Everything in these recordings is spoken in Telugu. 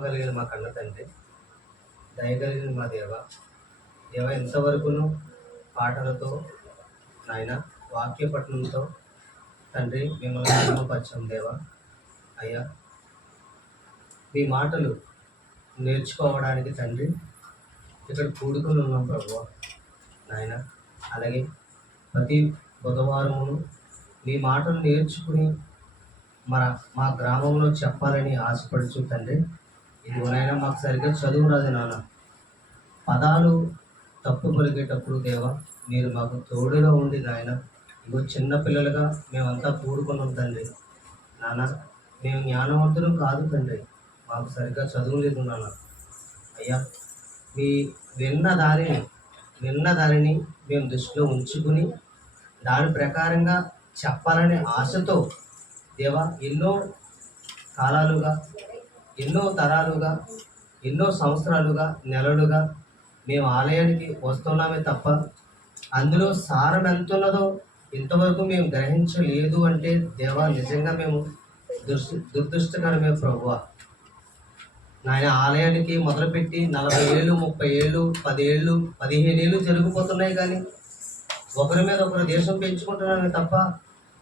కలిగిన మా కన్న తండ్రి, దయగలిగిన మా దేవ ఎంతవరకును పాటలతో నాయన వాక్య పఠనంతో తండ్రి మిమ్మల్ని మహిమపరచాం దేవా. అయ్యా, మీ మాటలు నేర్చుకోవడానికి తండ్రి ఇక్కడ కూడుకొని ఉన్నాం ప్రభువా నాయన. అలాగే ప్రతి బుధవారమును మీ మాటలు నేర్చుకుని మా గ్రామంలో చెప్పాలని ఆశపడుచు తండ్రి. ఇదిగోనైనా మాకు సరిగ్గా చదువు రాదు నాన్న. పదాలు తప్పు పలికేటప్పుడు దేవా మీరు మాకు తోడుగా ఉండి నాయన. ఇగో చిన్న పిల్లలుగా మేమంతా కూడుకున్నాం తండ్రి. నాన్న, మేము జ్ఞానవంతులు కాదు తండ్రి, మాకు సరిగ్గా చదువు లేదు నాన్న. అయ్యా, మీ విన్న దానిని మేము దృష్టిలో ఉంచుకుని దాని ప్రకారంగా చెప్పాలనే ఆశతో దేవా ఎన్నో కాలాలుగా, ఎన్నో తరాలుగా, ఎన్నో సంవత్సరాలుగా, నెలలుగా మేము ఆలయానికి వస్తున్నామే తప్ప అందులో సారం ఎంత ఉన్నదో ఇంతవరకు మేము గ్రహించలేదు అంటే దేవా నిజంగా మేము దురదృష్టకరమే ప్రభువా నాయన. ఆలయానికి మొదలుపెట్టి 40 ఏళ్ళు, 30 ఏళ్ళు, 10 ఏళ్ళు, 15 ఏళ్ళు జరిగిపోతున్నాయి, కానీ ఒకరి మీద ఒకరు దేశం పెంచుకుంటున్నామే తప్ప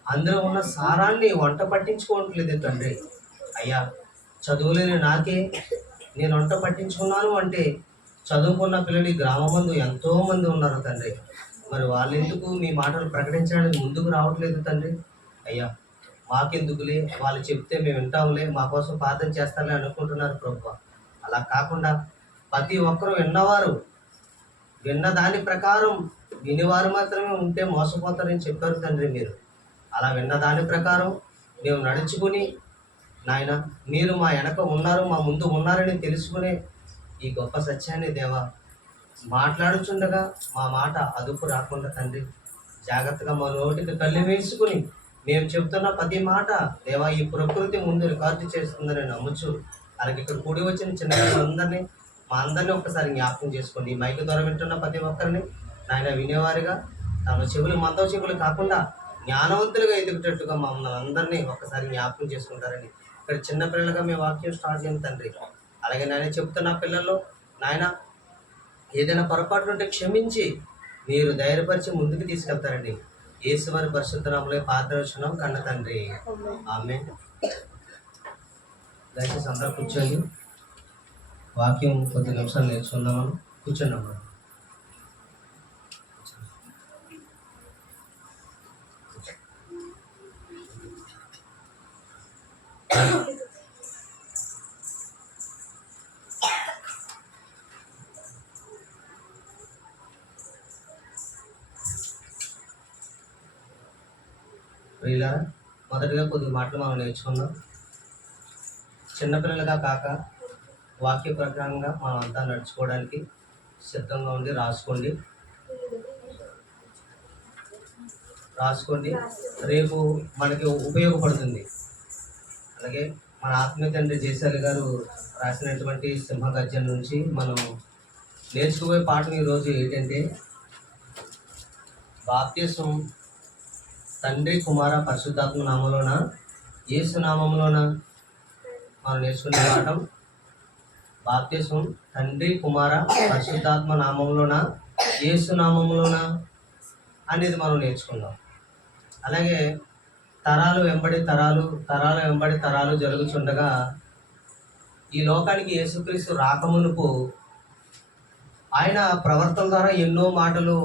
అందులో ఉన్న సారాన్ని వంట పట్టించుకోవట్లేదు తండ్రి. అయ్యా, చదువులేని నాకే నేను వంట పట్టించుకున్నాను అంటే చదువుకున్న పిల్లలు ఈ గ్రామం ముందు ఎంతోమంది ఉన్నారు తండ్రి. మరి వాళ్ళు ఎందుకు మీ మాటలు ప్రకటించడానికి ముందుకు రావట్లేదు తండ్రి. అయ్యా, మాకెందుకులే, వాళ్ళు చెప్తే మేము వింటాంలే, మా కోసం ప్రార్థన చేస్తారని అనుకుంటున్నారు ప్రభు. అలా కాకుండా ప్రతి ఒక్కరూ విన్న దాని ప్రకారం వినివారు మాత్రమే ఉంటే మోసపోతారని చెప్పారు తండ్రి మీరు. అలా విన్న దాని ప్రకారం మేము నడుచుకుని నాయన మీరు మా వెనక ఉన్నారు, మా ముందు ఉన్నారని తెలుసుకునే ఈ గొప్ప సత్యాన్ని దేవా మాట్లాడుచుండగా మా మాట అదుపు రాకుండా తండ్రి జాగ్రత్తగా మా నోటికి కళ్ళు వేసుకుని మేము చెప్తున్న ప్రతి మాట దేవా ఈ ప్రకృతి ముందు రికార్డు చేస్తుందని నమ్ముచు. అలాగే ఇక్కడ కూడి వచ్చిన చిన్నపిల్లలందరినీ మా అందరినీ ఒక్కసారి జ్ఞాపకం చేసుకోండి. ఈ మైక్ ద్వారా వింటున్న ప్రతి ఒక్కరిని నాయన వినేవారిగా తమ చెవులు మందవ చెవులు కాకుండా జ్ఞానవంతులుగా ఎదుగుటట్టుగా మమ్మల్ని అందరినీ ఒక్కసారి జ్ఞాపకం చేసుకుంటారని ఇక్కడ చిన్నపిల్లలుగా మేము వాక్యం స్టార్ట్ చేయండి తండ్రి. అలాగే నాయన చెప్తున్న పిల్లల్లో నాయన ఏదైనా పొరపాటు ఉంటే క్షమించి మీరు ధైర్యపరిచి ముందుకు తీసుకెళ్తారండి. యేసువారి పరిశుద్ధ నామములో ప్రార్థిస్తున్నాం కన్న తండ్రి, ఆమేన్. దయచేసి అందరూ కూర్చొని వాక్యం కొద్ది నిమిషాలు నేర్చుకుందామని కూర్చున్నాము. ఇలా మొదటిగా కొద్ది మాటలు మనం నేర్చుకుందాం. చిన్నపిల్లలుగా కాక వాక్య ప్రకారంగా మనం అంతా నడుచుకోవడానికి సిద్ధంగా ఉండి రాసుకోండి. రేపు మనకి ఉపయోగపడుతుంది. అలాగే మన ఆత్మీయ తండ్రి జేసాలి గారు రాసినటువంటి సింహగర్జన నుంచి మనం నేర్చుకుపోయే పాఠం ఈరోజు ఏంటంటే బాప్తిసం తండ్రి కుమార పరిశుద్ధాత్మ నామంలోన యేసు నామంలోన మనం నేర్చుకునే పాఠం బాప్తిసం తండ్రి కుమార పరిశుద్ధాత్మ నామంలోన యేసు నామంలోన అనేది మనం నేర్చుకుందాం. అలాగే తరాలు వెంబడి తరాలు జరుగుతుండగా ఈ లోకానికి యేసుక్రీస్తు రాకమునుపు ఆయన ప్రవర్తన ద్వారా ఎన్నో మాటలు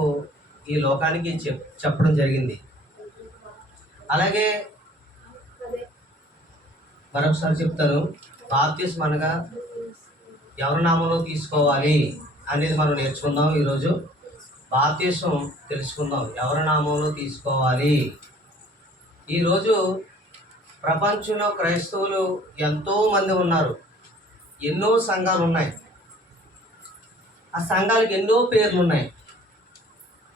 ఈ లోకానికి చెప్పడం జరిగింది. అలాగే మరొకసారి చెప్తాను, బాప్తిస్మం అనగా ఎవరి నామంలో తీసుకోవాలి అనేది మనం నేర్చుకుందాం. ఈరోజు బాప్తిస్మం తెలుసుకుందాం, ఎవరి నామంలో తీసుకోవాలి. ఈరోజు ప్రపంచంలో క్రైస్తవులు ఎంతోమంది ఉన్నారు, ఎన్నో సంఘాలు ఉన్నాయి. ఆ సంఘాలకు ఎన్నో పేర్లు ఉన్నాయి.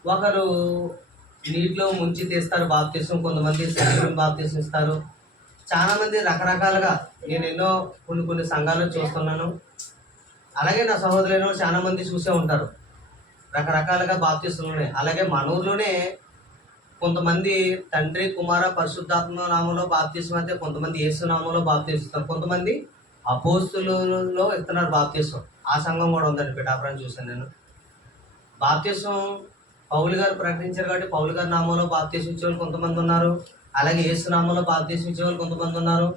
ఒకరు నీటిలో ముంచి తీస్తారు బాప్తిసం, కొంతమంది శరీరం బాప్తిసం ఇస్తారు. చాలామంది రకరకాలుగా నేను కొన్ని సంఘాలు చూస్తున్నాను. అలాగే నా సహోదరులు చాలామంది చూసే ఉంటారు, రకరకాలుగా బాప్తిసం ఉన్నాయి. అలాగే మన ఊర్లోనే కొంతమంది తండ్రి కుమార పరిశుద్ధాత్మ నామంలో బాప్తిసం అయితే, కొంతమంది యేసు నామంలో బాప్తిస్తారు, కొంతమంది అపోస్తులలో ఇస్తున్నారు బాప్తీసం. ఆ సంఘం కూడా ఉందండి, పిఠాపురం చూశాను నేను. బాప్తీసం పౌలు గారు ప్రకటించారు కాబట్టి పౌలు గారి నామంలో బాప్తీసం ఇచ్చేవాళ్ళు కొంతమంది ఉన్నారు. అలాగే యేసు నామంలో బాప్తీసం ఇచ్చేవాళ్ళు కొంతమంది ఉన్నారు.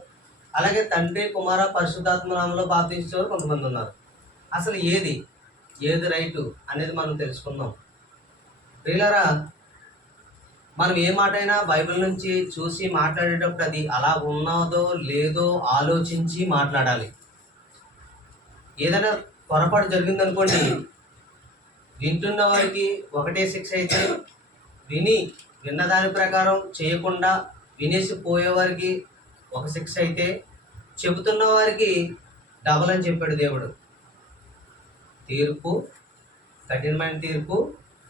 అలాగే తండ్రి కుమార పరిశుద్ధాత్మ నామంలో బాప్తీసం ఇచ్చేవాళ్ళు కొంతమంది ఉన్నారు. అసలు ఏది రైటు అనేది మనం తెలుసుకుందాం. ప్రియులారా, మనం ఏ మాట అయినా బైబిల్ నుంచి చూసి మాట్లాడేటప్పుడు అది అలా ఉన్నదో లేదో ఆలోచించి మాట్లాడాలి. ఏదైనా పొరపాటు జరిగిందనుకోండి, వింటున్న వారికి ఒకటే శిక్ష అయితే, విన్న దాని ప్రకారం చేయకుండా వినేసి పోయేవారికి ఒక శిక్ష అయితే, చెబుతున్న వారికి డబల్ అని చెప్పాడు దేవుడు. తీర్పు, కఠినమైన తీర్పు,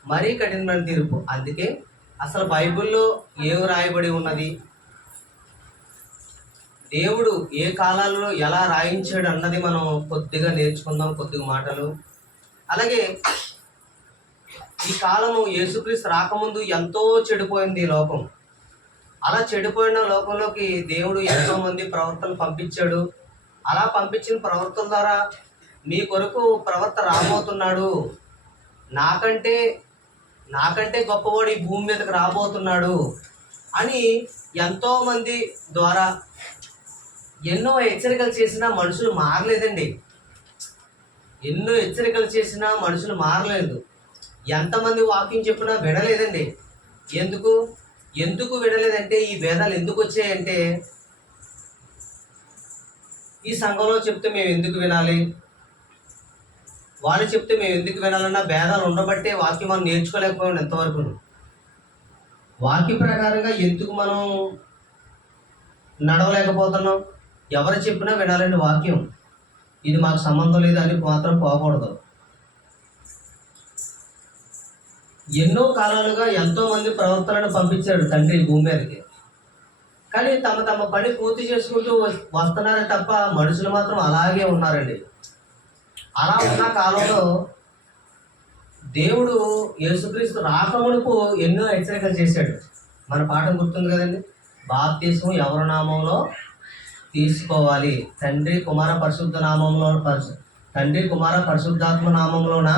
మరీ కఠినమైన తీర్పు. అందుకే అసలు బైబిల్లో ఏం రాయబడి ఉన్నది, దేవుడు ఏ కాలాల్లో ఎలా రాయించాడు అన్నది మనం కొద్దిగా నేర్చుకుందాం, కొద్దిగా మాటలు. అలాగే ఈ కాలము యేసుక్రీస్తు రాకముందు ఎంతో చెడిపోయింది ఈ లోకం. అలా చెడిపోయిన లోకంలోకి దేవుడు ఎంతో మంది ప్రవక్తలు పంపించాడు. అలా పంపించిన ప్రవక్తల ద్వారా మీ కొరకు ప్రవక్త రాబోతున్నాడు, నాకంటే గొప్పవాడు ఈ భూమి మీదకి రాబోతున్నాడు అని ఎంతోమంది ద్వారా ఎన్నో హెచ్చరికలు చేసినా మనుషులు మారలేదండి. ఎన్నో హెచ్చరికలు చేసినా మనుషులు మారలేదు. ఎంతమంది వాక్యం చెప్పినా వినలేదండి. ఎందుకు వినలేదంటే, ఈ భేదాలు ఎందుకు వచ్చాయంటే, ఈ సంఘంలో చెప్తే మేము ఎందుకు వినాలి, వాళ్ళు చెప్తే మేము ఎందుకు వినాలన్న భేదాలు ఉండబట్టే వాక్యం మనం నేర్చుకోలేకపోయాం ఎంతవరకు. వాక్య ప్రకారంగా ఎందుకు మనం నడవలేకపోతున్నాం? ఎవరు చెప్పినా వినాలండి వాక్యం. ఇది మాకు సంబంధం లేదు అని మాత్రం పోకూడదు. ఎన్నో కాలాలుగా ఎంతో మంది ప్రవక్తలను పంపించాడు తండ్రి భూమి మీదకి. కానీ తమ పని పూర్తి చేసుకుంటూ వస్తున్నారే తప్ప మనుషులు మాత్రం అలాగే ఉన్నారండి. అలా ఉన్న కాలంలో దేవుడు యేసుక్రీస్తు రాకమునుపు ఎన్నో హెచ్చరికలు చేశాడు. మన పాఠం గుర్తుంది కదండి, బాప్తీసం ఎవరి నామంలో తీసుకోవాలి, తండ్రి కుమార పరిశుద్ధాత్మ నామంలోనా,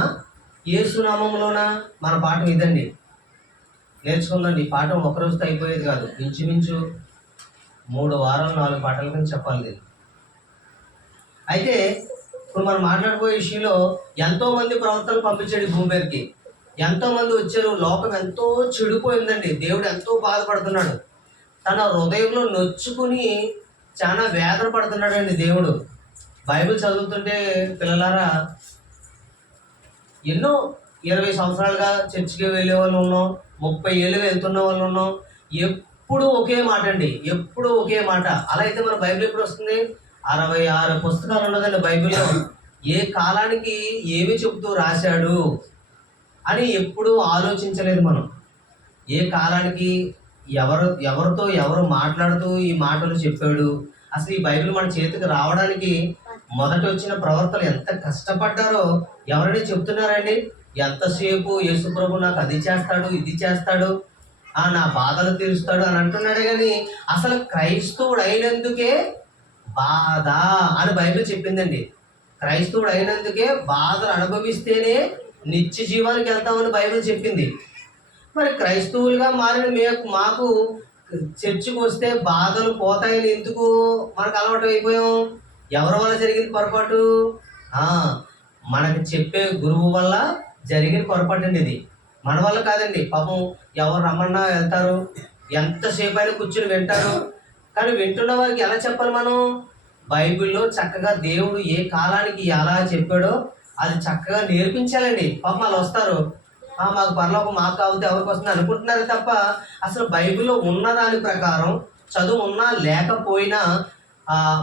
యేసు నామంలోనా? మన పాఠం ఇదండి, నేర్చుకుందండి. ఈ పాఠం ఒకరోజుతో అయిపోయేది కాదు, ఇంచుమించు 3 వారాలు 4 పాఠాల కింద చెప్పాలి. అయితే ఇప్పుడు మనం మాట్లాడుకోయే విషయంలో ఎంతోమంది ప్రవక్తలు పంపించాడు భూమి మీదకి. ఎంతోమంది వచ్చారు. లోకం ఎంతో చెడిపోయిందండి. దేవుడు ఎంతో బాధపడుతున్నాడు. తన హృదయంలో నొచ్చుకుని చాలా వేదన పడుతున్నాడు అండి దేవుడు. బైబిల్ చదువుతుంటే పిల్లలారా, ఎన్నో 20 సంవత్సరాలుగా చర్చికి వెళ్ళే వాళ్ళు ఉన్నాం, 30 ఏళ్ళు వెళ్తున్న వాళ్ళు ఉన్నాం. ఎప్పుడు ఒకే మాట అండి, ఎప్పుడు ఒకే మాట. అలా అయితే మన బైబిల్ ఎప్పుడు వస్తుంది? 66 పుస్తకాలు ఉన్నదండి బైబిల్లో. ఏ కాలానికి ఏమి చెబుతూ రాశాడు అని ఎప్పుడూ ఆలోచించలేదు మనం. ఏ కాలానికి ఎవరితో ఎవరు మాట్లాడుతూ ఈ మాటలు చెప్పాడు. అసలు ఈ బైబిల్ మన చేతికి రావడానికి మొదట వచ్చిన ప్రవక్తలు ఎంత కష్టపడ్డారో ఎవరైనా చెప్తున్నారండి? ఎంతసేపు యేసుప్రభు నాకు అది చేస్తాడు, ఇది చేస్తాడు, నా బాధలు తీరుస్తాడు అని అంటున్నాడే కానీ అసలు క్రైస్తవుడు అయినందుకే బాధ అని బైబిల్ చెప్పిందండి. క్రైస్తవుడు అయినందుకే బాధలు అనుభవిస్తేనే నిత్య జీవానికి వెళ్తామని బైబిల్ చెప్పింది. మరి క్రైస్తవులుగా మారిన మాకు చర్చికి వస్తే బాధలు పోతాయని ఎందుకు మనకు అలవాటు అయిపోయాం? ఎవరి వల్ల జరిగింది పొరపాటు? మనకి చెప్పే గురువు వల్ల జరిగిన పొరపాటు అండి ఇది. మన వల్ల కాదండి. పాపం ఎవరు రమ్మన్నా వెళ్తారు, ఎంతసేపు అయినా కూర్చుని వింటారు. కానీ వింటున్న వారికి ఎలా చెప్పాలి మనం? బైబిల్లో చక్కగా దేవుడు ఏ కాలానికి ఎలా చెప్పాడో అది చక్కగా నేర్పించాలండి. పాపం వాళ్ళు వస్తారు, మాకు పరలోకం మాకు కావాలి, ఎవరికి వస్తుంది అనుకుంటున్నారు తప్ప అసలు బైబిల్లో ఉన్న దాని ప్రకారం చదువు ఉన్నా లేకపోయినా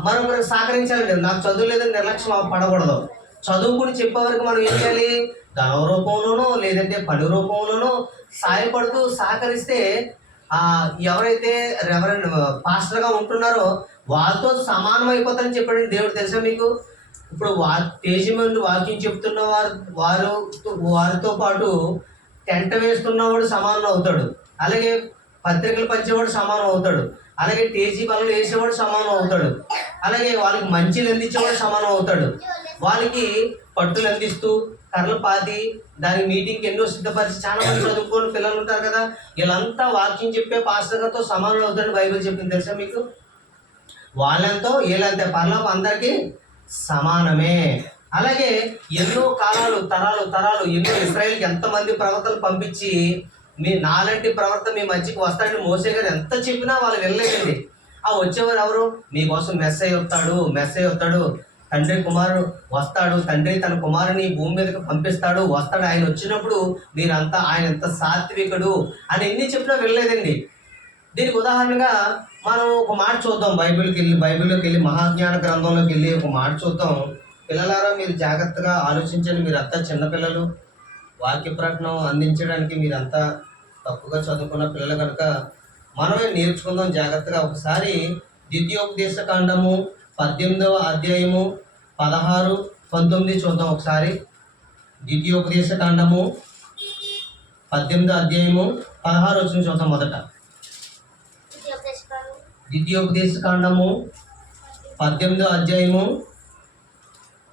మనం సహకరించాలండి. నాకు చదువు లేదని నిర్లక్ష్యం పడకూడదు. చదువుకుని చెప్పేవరకు మనం ఏం చేయాలి? ధన రూపంలోనో లేదంటే పని రూపంలోనో సాయపడుతూ సహకరిస్తే ఎవరైతే రెవరెండ్ పాస్టర్గా ఉంటున్నారో వాళ్ళతో సమానం అయిపోతారని చెప్పాడు దేవుడు. తెలుసా మీకు? ఇప్పుడు తేజమంది వాక్యం చెప్తున్న వారితో పాటు టెంట వేస్తున్నవాడు సమానం అవుతాడు, అలాగే పత్రికలు పంచేవాడు సమానం అవుతాడు, అలాగే టేజీ బలలో వేసేవాడు సమానం అవుతాడు. అలాగే వాళ్ళకి మంచిలు అందించేవాడు సమానం అవుతాడు. వాళ్ళకి పట్టులు అందిస్తూ కర్రలు పాతి దాని మీటింగ్కి ఎన్నో సిద్ధపరిచి చాలా మంది చదువుకోని పిల్లలు ఉంటారు కదా, వీళ్ళంతా వాక్యం చెప్పే పాస్టర్ గారితో సమానం అవుతాడు బైబిల్ చెప్పింది తెలుసా మీకు? వాళ్ళంతో వీళ్ళంతే పరలోకం అందరికీ సమానమే. అలాగే ఎన్నో కాలాలు తరాలు తరాలు ఎన్నో ఇశ్రాయేలుకి ఎంతమంది ప్రవర్తనలు పంపించి నాలాంటి ప్రవర్తన మీ మధ్యకి వస్తాడని మోసే గారు ఎంత చెప్పినా వాళ్ళు వెళ్ళలేదండి. ఆ వచ్చేవారు ఎవరు? మీకోసం మెస్సయ్య వస్తాడు, తండ్రి కుమారుడు వస్తాడు, తండ్రి తన కుమారుని భూమి మీదకి పంపిస్తాడు, వస్తాడు, ఆయన వచ్చినప్పుడు మీరంతా ఆయన ఎంత సాత్వికుడు అని ఎన్ని చెప్పినా వెళ్ళలేదండి. దీనికి ఉదాహరణగా మనం ఒక మాట చూద్దాం. బైబిల్లోకి వెళ్ళి మహాజ్ఞాన గ్రంథంలోకి వెళ్ళి ఒక మాట చూద్దాం. పిల్లలారా మీరు జాగ్రత్తగా ఆలోచించండి. మీరంతా చిన్నపిల్లలు, వాక్య ప్రకటన అందించడానికి మీరంతా తప్పుగా చదువుకున్న పిల్లలు కనుక మనమే నేర్చుకుందాం జాగ్రత్తగా. ఒకసారి ద్వితీయోపదేశ కాండము 18వ అధ్యాయము 16, 19 చూద్దాం ఒకసారి. ద్వితీయోపదేశ కాండము 18వ అధ్యాయము 16 వచనం చూద్దాం. మొదట ద్వితీయోపదేశ కాండము 18వ అధ్యాయము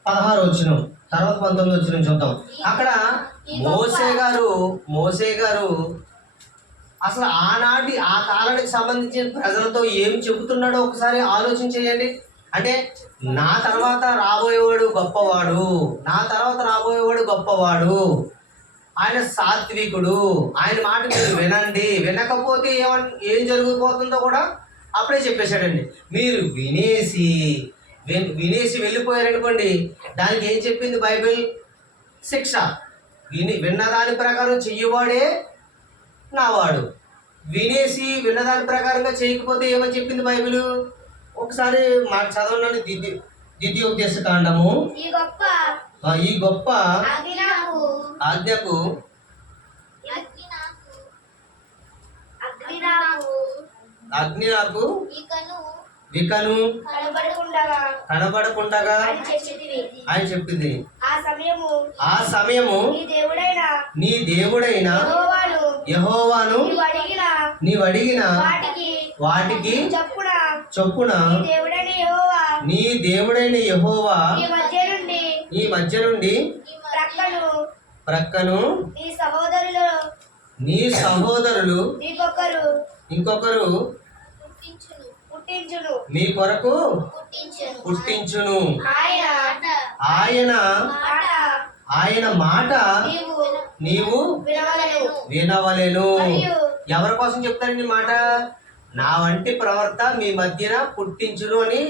16 వచనం, తర్వాత 19 వచనం చూద్దాం. అక్కడ మోసే గారు అసలు ఆనాటి ఆ కాలానికి సంబంధించిన ప్రజలతో ఏం చెబుతున్నాడో ఒకసారి ఆలోచన చేయండి. అంటే నా తర్వాత రాబోయేవాడు గొప్పవాడు, ఆయన సాత్వికుడు, ఆయన మాట మీరు వినండి, వినకపోతే ఏం జరిగిపోతుందో కూడా అప్పుడే చెప్పేశాడండి. మీరు వినేసి వెళ్ళిపోయారనుకోండి, దానికి ఏం చెప్పింది బైబిల్? శిక్ష. విన్నదాని ప్రకారం చెయ్యవాడే నావాడు. విన్నదాని ప్రకారంగా చేయకపోతే ఏమని చెప్పింది బైబిల్? ఒకసారి మాట చదవడానికి ద్వితీయోపదేశ కాండము ఈ గొప్ప ఆజ్ఞకు అగ్ని నాకు వికను కనబడకుండగా ఆయన చెప్పింది. ఆ సమయము నీ దేవుడైన యెహోవాను నీవు అడిగిన వాటికి చొప్పున నీ దేవుడైన యెహోవా నీ మధ్య నుండి ప్రక్కను నీ సహోదరులు ఇంకొకరు మీ కొరకు పుట్టించును. ఆయన మాట నీవు వినవలెను. ఎవరి కోసం చెప్తారండి మాట? నా వంటి ప్రవర్త మీ మధ్యన పుట్టించును అని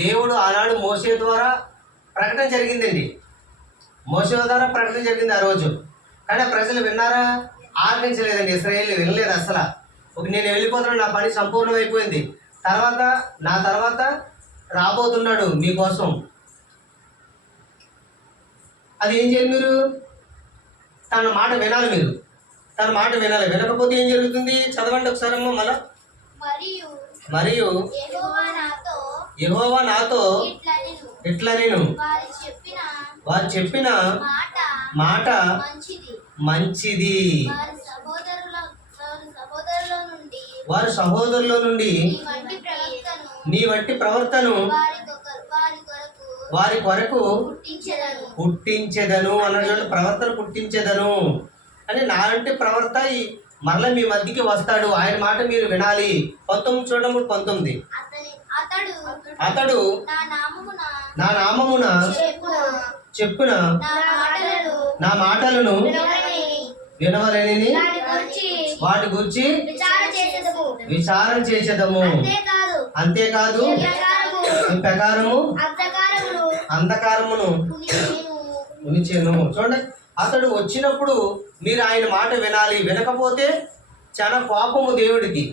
దేవుడు ఆనాడు మోసే ద్వారా ప్రకటన జరిగిందండి. ఆ రోజు. కానీ ప్రజలు విన్నారా? ఆలకించలేదండి. ఇశ్రాయేలు వినలేదు అసలు. నేను వెళ్ళిపోతున్నాను, నా పని సంపూర్ణం అయిపోయింది, నా తర్వాత రాబోతున్నాడు మీకోసం. అది ఏం చేయాలి? మీరు తన మాట వినాలి. వినకపోతే ఏం జరుగుతుంది? చదవండి ఒకసారి అమ్మ మళ్ళా. మరియు యెహోవా నాతో ఇట్లా నేను వారు చెప్పిన మాట మంచిది, వారి సహోదరుల నుండి నీ వంటి ప్రవర్తను వారి కొరకు పుట్టించెదను అన్నటువంటి ప్రవర్తన పుట్టించెదను అని నాలంటి ప్రవర్త మరలా మీ మధ్యకి వస్తాడు. ఆయన మాట మీరు వినాలి. 19 చూడము 19. అతడు నా నామమున చెప్పున నా మాటలను వినవలెనని వాటి గురించి విచారణ చేసేదము. అంతేకాదు ఈ ప్రకారము అంధకారమును ఉనిచెను. చూడండి, అతడు వచ్చినప్పుడు మీరు ఆయన మాట వినాలి. వినకపోతే చాలా కోపము దేవుడికి.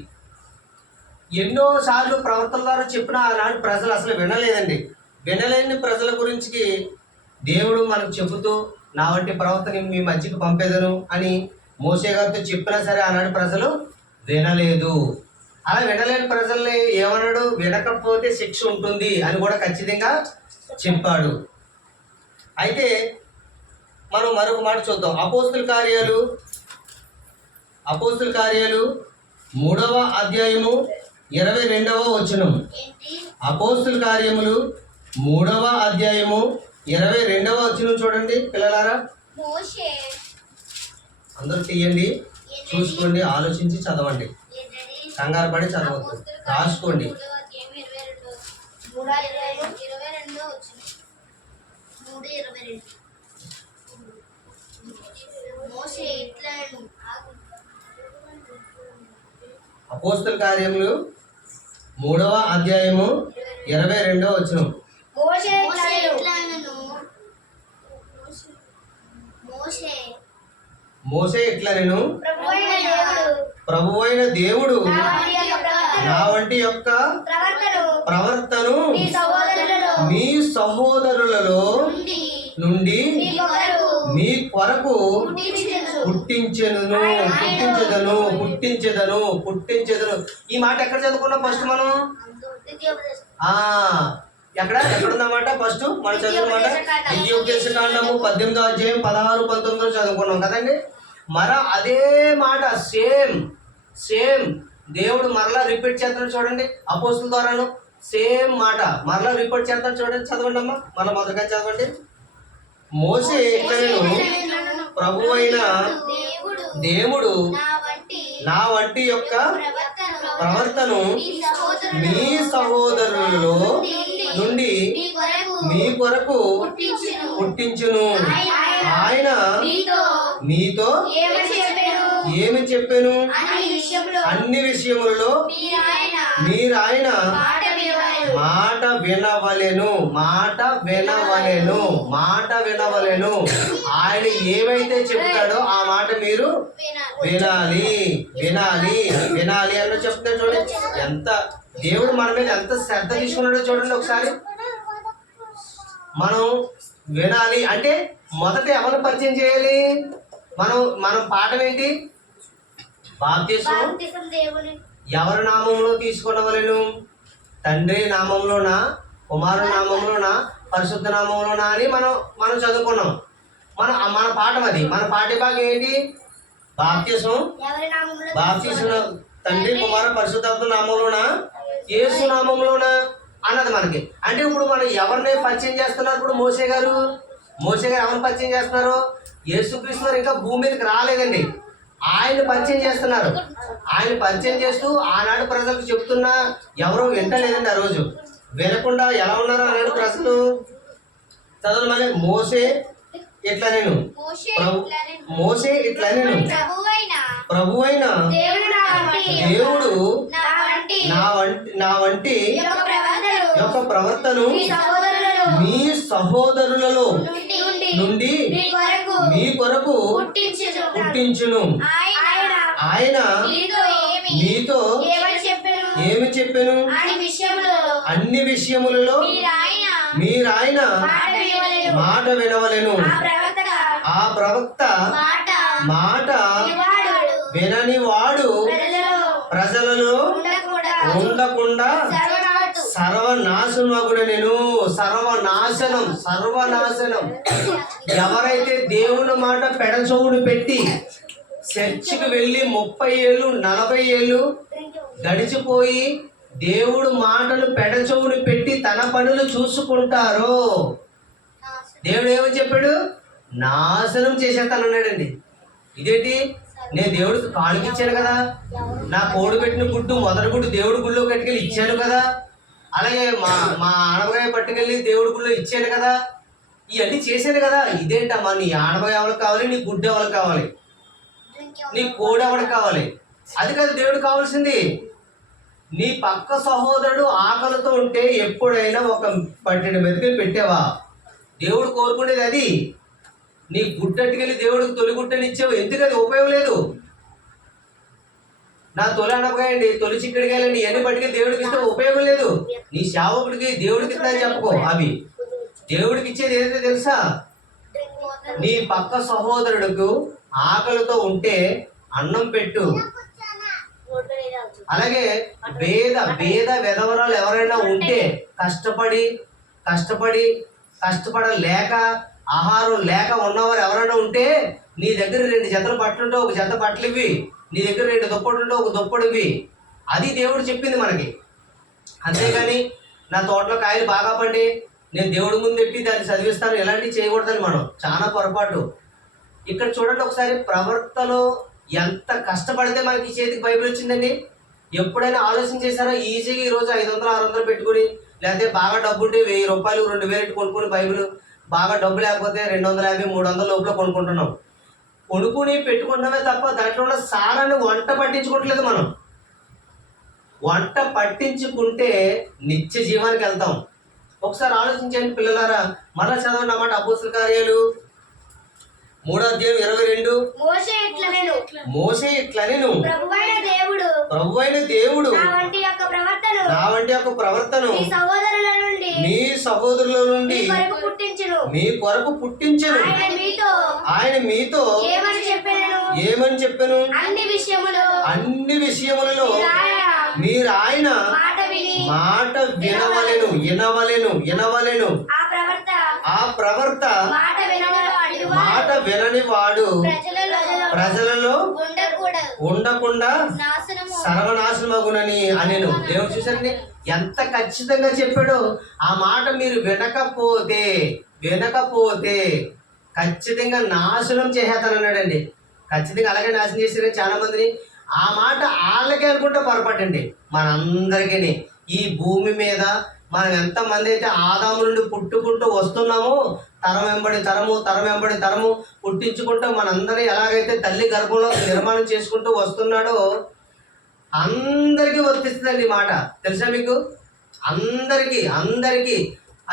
ఎన్నోసార్లు ప్రవర్తన ద్వారా చెప్పిన ఆనాడు ప్రజలు అసలు వినలేదండి. వినలేని ప్రజల గురించి దేవుడు మనకు చెబుతూ నా వంటి ప్రవర్తన మీ మధ్యకి పంపేదను అని మోసే గారితో చెప్పినా సరే ఆనాడు ప్రజలు వినలేదు. అలా వినలేని ప్రజల్ని ఏమన్నాడు? వినకపోతే శిక్ష ఉంటుంది అని కూడా ఖచ్చితంగా చెప్పాడు. అయితే మనం మరొక మాట చూద్దాం. అపోస్తుల కార్యాలు 3వ అధ్యాయము 22వ వచనం. అపోస్తుల కార్యములు 3వ అధ్యాయము 22వ వచనం చూడండి పిల్లలారా. అందరూ తీయండి, చూసుకోండి, ఆలోచించి చదవండి, కంగారు పడి చదవద్దు, రాసుకోండి. అపోస్తుల కార్యములు 3వ అధ్యాయము 22వ వచనం. మోషే ఇట్లా నేను ప్రభువైన దేవుడు నా వంటి యొక్క ప్రవర్తను మీ సహోదరులలో నుండి మీ కొరకు పుట్టించెదను. ఈ మాట ఎక్కడ చదువుకున్నాం ఫస్ట్ మనం? ఎక్కడున్నమాట ఫస్ట్ మనం చదువుకున్నమాట? ద్వితీయోపదేశకాండము 18వ అధ్యాయం 16, 19 చదువుకున్నాం కదండి. అదే మాట సేమ్ దేవుడు మరలా రిపీట్ చేస్తాడు చూడండి అపోస్తుల ద్వారాను. సేమ్ మాట మరలా రిపీట్ చేస్తాడు చూడండి. చదవండి అమ్మా, మళ్ళీ మొదటిగా చదవండి. మోషే ఇట్లనెను ప్రభువైన దేవుడు నా వంటి యొక్క ప్రవర్తను మీ సహోదరులలో నుండి మీ కొరకు పుట్టించును. ఆయన మీతో ఏమి చెప్పాను? అన్ని విషయములలో మీరాయన మాట వినవలెను. ఆయన ఏమైతే చెప్తాడో ఆ మాట మీరు వినాలి అని చెప్తాడు. చూడండి ఎంత దేవుడు మన మీద ఎంత శ్రద్ధ తీసుకున్నాడో చూడండి ఒకసారి. మనం వినాలి అంటే మొదట ఎవరు పరిచయం చేయాలి? మనం పాఠం ఏంటి? బాప్తిస్మం ఎవరి నామంలో తీసుకొనవలెను? తండ్రి నామంలోనా, కుమారుని నామంలోనా, పరిశుద్ధ నామంలోనా అని మనం చదువుకున్నాం. మన పాఠం అది. మన పాఠ్యభాగం ఏంటి? బాప్తిస్మం తండ్రి, కుమారు, పరిశుద్ధాత్మ నామంలోనా, యేసు నామంలోనా అన్నది మనకి. అంటే ఇప్పుడు మనం ఎవరిని పరిచయం చేస్తున్నారు? ఇప్పుడు మోషే గారు ఎవరిని పరిచయం చేస్తున్నారు? యేసుక్రీస్తు వారు ఇంకా భూమి మీదకి రాలేదండి, ఆయన పరిచయం చేస్తున్నారు. ఆయన పరిచయం చేస్తూ ఆనాడు ప్రజలకు చెప్తున్నా ఎవరో వింటలేదండి. ఆ రోజు వినకుండా ఎలా ఉన్నారు ఆనాడు ప్రజలు? చదవదు మళ్ళీ. మోషే ఇట్లా నేను ప్రభువైన దేవుడు నా వంటి యొక్క ప్రవర్తను మీ సహోదరులలో నుండి మీ కొరకు పుట్టించును. ఆయన మీతో ఏమి చెప్పాను? అన్ని విషయములలో మీరాయన మాట వినవలెను. ఆ ప్రవక్త మాట వినని వాడు ప్రజలలో ఉండకుండా సర్వనాశనం. ఎవరైతే దేవుని మాట పెడచవుడు పెట్టి చర్చికి వెళ్ళి 30 ఏళ్ళు 40 ఏళ్ళు గడిచిపోయి దేవుడు మాటలు పెడచవుడు పెట్టి తన పనులు చూసుకుంటారో దేవుడు ఏమని చెప్పాడు? నాశనం చేసేస్తానన్నాడండి. ఇదేంటి? నేను దేవుడికి కాళ్ళకి ఇచ్చాను కదా, నా కోడి పెట్టిన గుడ్డు మొదటి గుడ్డు దేవుడి గుళ్ళో కట్టుకెళ్ళి ఇచ్చాను కదా, అలాగే మా ఆనపకాయ పట్టుకెళ్ళి దేవుడి గుళ్ళో ఇచ్చాను కదా, ఇవన్నీ చేశాను కదా. ఇదేంటమ్మా? నీ ఆనపకాయ ఎవరికి కావాలి? నీ గుడ్డు ఎవరికి కావాలి? నీ కోడి ఎవరికి కావాలి? అది కాదు దేవుడు కావాల్సింది. నీ పక్క సహోదరుడు ఆకలితో ఉంటే ఎప్పుడైనా ఒక పట్టెడు మెతుకులు పెట్టావా? దేవుడు కోరుకునేది అది. నీ గుడ్డట్టుకెళ్ళి దేవుడికి తొలి గుడ్డని ఇచ్చావు, ఎందుకు? అది ఉపయోగం లేదు. నా తొలి అనపకాయండి, తొలి చిక్కడికాయలండి, ఇవన్నీ పట్టుకెళ్ళి దేవుడికి ఇస్తే ఉపయోగం లేదు. నీ సేవకుడికి దేవుడికి ఇస్తానని చెప్పుకో. అవి దేవుడికి ఇచ్చేది ఏదైతే తెలుసా? నీ పక్క సహోదరుడికి ఆకలితో ఉంటే అన్నం పెట్టు. అలాగే పేద విధవరాలు ఎవరైనా ఉంటే కష్టపడలేక ఆహారం లేక ఉన్నవారు ఎవరైనా ఉంటే నీ దగ్గర 2 జతలు బట్టలుంటే ఒక జత బట్టలు ఇవి, నీ దగ్గర 2 దుప్పట్లు ఉంటే ఒక దుప్పడు ఇవి. అది దేవుడు చెప్పింది మనకి. అంతేగాని నా తోటలో కాయలు బాగా పండి నేను దేవుడి ముందు ఎట్టి దాన్ని చదివిస్తాను, ఎలాంటివి చేయకూడదని మనం చాలా పొరపాటు. ఇక్కడ చూడండి ఒకసారి, ప్రవర్తలో ఎంత కష్టపడితే మనకి చేతికి బైబిల్ వచ్చిందండి. ఎప్పుడైనా ఆలోచన చేశారో? ఈజీగా ఈరోజు 500 600 పెట్టుకుని, లేకపోతే బాగా డబ్బు ఉంటే 1000 రూపాయలు 2000 కొనుక్కుని బైబిల్, బాగా డబ్బు లేకపోతే 250 300 లోపల కొనుక్కుంటున్నాం. కొనుక్కుని పెట్టుకుంటామే తప్ప దాంట్లో ఉన్న సారాన్ని వంట పట్టించుకోవట్లేదు మనం. వంట పట్టించుకుంటే నిత్య జీవానికి వెళ్తాం. ఒకసారి ఆలోచించండి పిల్లలారా, మరలా చదవండి అన్నమాట. అపోస్తల కార్యాలు 3వ అధ్యాయం 22. మోషే ఇట్లనెను, ప్రభువైన దేవుడు నా వంటి యొక్క ప్రవర్తన నీ సహోదరుల నుండి మీ కొరకు పుట్టించెను. ఆయన మీతో ఏమని చెప్పెను? అన్ని విషయములలో మీరు ఆయన మాట వినవలెను. ఆ ప్రవర్త మాట వినని వాడు ప్రజలలో ఉండకుండా సర్వనాశనమగునని అనెను. దేవుడు చూసారండి ఎంత ఖచ్చితంగా చెప్పాడో. ఆ మాట మీరు వినకపోతే ఖచ్చితంగా నాశనం చేసేస్తానన్నాడండి. ఖచ్చితంగా అలాగే నాశనం చేశారు చాలా మందిని. ఆ మాట వాళ్ళకే అనుకుంటే పొరపాటండి. మనందరికీ ఈ భూమి మీద మనం ఎంతమంది అయితే ఆదాము నుండి పుట్టుకుంటూ వస్తున్నామో, తరం వెంబడి తరము పుట్టించుకుంటూ మనందరూ ఎలాగైతే తల్లి గర్భంలో నిర్మాణం చేసుకుంటూ వస్తున్నాడో అందరికీ వర్తిస్తుందండి ఈ మాట. తెలుసా మీకు? అందరికీ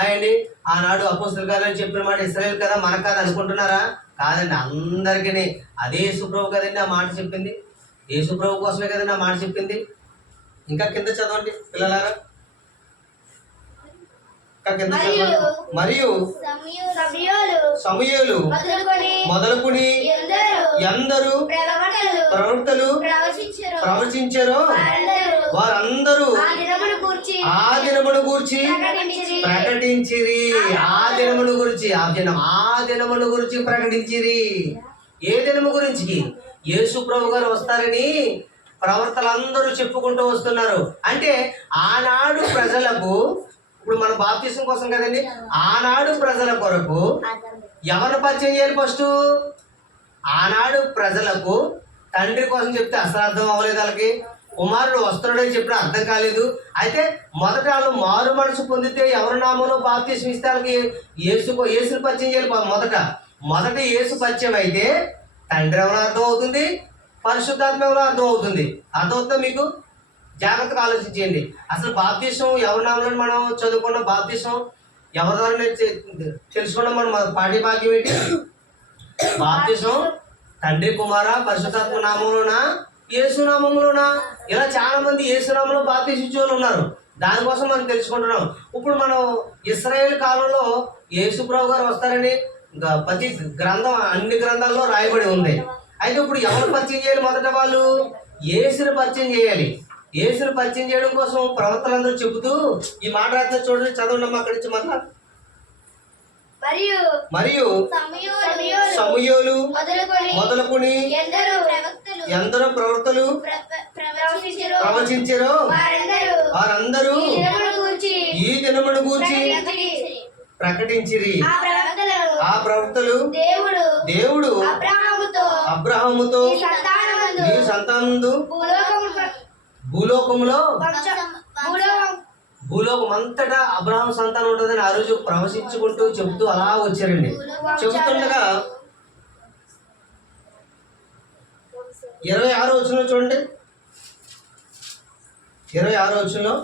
అయ్యండి. ఆనాడు అపోస్తల కార్యాలు చెప్పిన మాట ఇశ్రాయేలు కదా, మనకు కాదు అనుకుంటున్నారా? కాదండి, అందరికీ. అదే యేసుప్రభు కదండి ఆ మాట చెప్పింది. యేసుప్రభు కోసమే కదండి ఆ మాట చెప్పింది. ఇంకా కింద చదవండి పిల్లలారా, మరియు సమూయేలు మొదలుకొని ఎందరు ప్రవక్తలు ప్రవచించారో వారందరూ ఆ దినమును గూర్చి ప్రకటించిరి. ఆ దినమును గురించి ప్రకటించిరి. ఏ దినము గురించి? యేసు ప్రభు గారు వస్తారని ప్రవర్తలందరూ చెప్పుకుంటూ వస్తున్నారు. అంటే ఆనాడు ప్రజలకు, ఇప్పుడు మన బాప్తిసం కోసం కదండి, ఆనాడు ప్రజల కొరకు ఎవరిని పరిచయం చేయాలి? ఫస్ట్ ఆనాడు ప్రజలకు తండ్రి కోసం చెప్తే అసలు అర్థం అవ్వలేదు వాళ్ళకి. కుమారుడు వస్తున్నాడని చెప్పిన అర్థం కాలేదు. అయితే మొదట వాళ్ళు మారు మనసు పొందితే ఎవరి నామంలో బాప్తిసం ఇస్తే వాళ్ళకి యేసుని పరిచయం చేయాలి. మొదట యేసు పరిచయం అయితే తండ్రి ఎవరో అర్థం అవుతుంది, పరిశుద్ధాత్మ ఎవరో అర్థం అవుతుంది. అర్థమవుతుందా మీకు? జాగ్రత్తగా ఆలోచించండి. అసలు బాప్తిసం ఎవరి నామంలో మనం చదువుకున్న బాప్తిసం ఎవరి ద్వారా తెలుసుకున్నాం మనం? పాఠ్య భాగ్యం ఏంటి? బాప్తిసం తండ్రి కుమార పరిశుద్ధాత్మ నామంలోనా, యేసు నామంలోనా? ఇలా చాలా మంది యేసు నామంలో బాప్తిసించే వాళ్ళు ఉన్నారు. దానికోసం మనం తెలుసుకుంటున్నాం. ఇప్పుడు మనం ఇశ్రాయేల్ కాలంలో యేసు ప్రభు గారు వస్తారని ప్రతి గ్రంథం, అన్ని గ్రంథాల్లో రాయబడి ఉంది. అయితే ఇప్పుడు ఎవరు పరిచయం చేయాలి? మొదట వాళ్ళు యేసుని పరిచయం చేయాలి. యేసుని పరిచయం చేయడం కోసం ప్రవర్తలందరూ చెబుతూ ఈ మాట రాత్రి చూడండి, చదవండి అక్కడి నుంచి మళ్ళా. మరియు సమూయేలు మొదలుకొని ఎందరో ప్రవక్తలు ప్రవచించారో వారందరూ ఈ దినమును గూర్చి ప్రకటించిరి. ఆ ప్రవక్తలు దేవుడు అబ్రహాముతో నీ సంతానమందు భూలోకం అంతటా అబ్రహాం సంతానం ఉంటుందని ఆ రోజు ప్రవశించుకుంటూ చెబుతూ అలా వచ్చారండి. చెబుతుండగా 26వ వచనంలో చూడండి. 26వ వచనంలో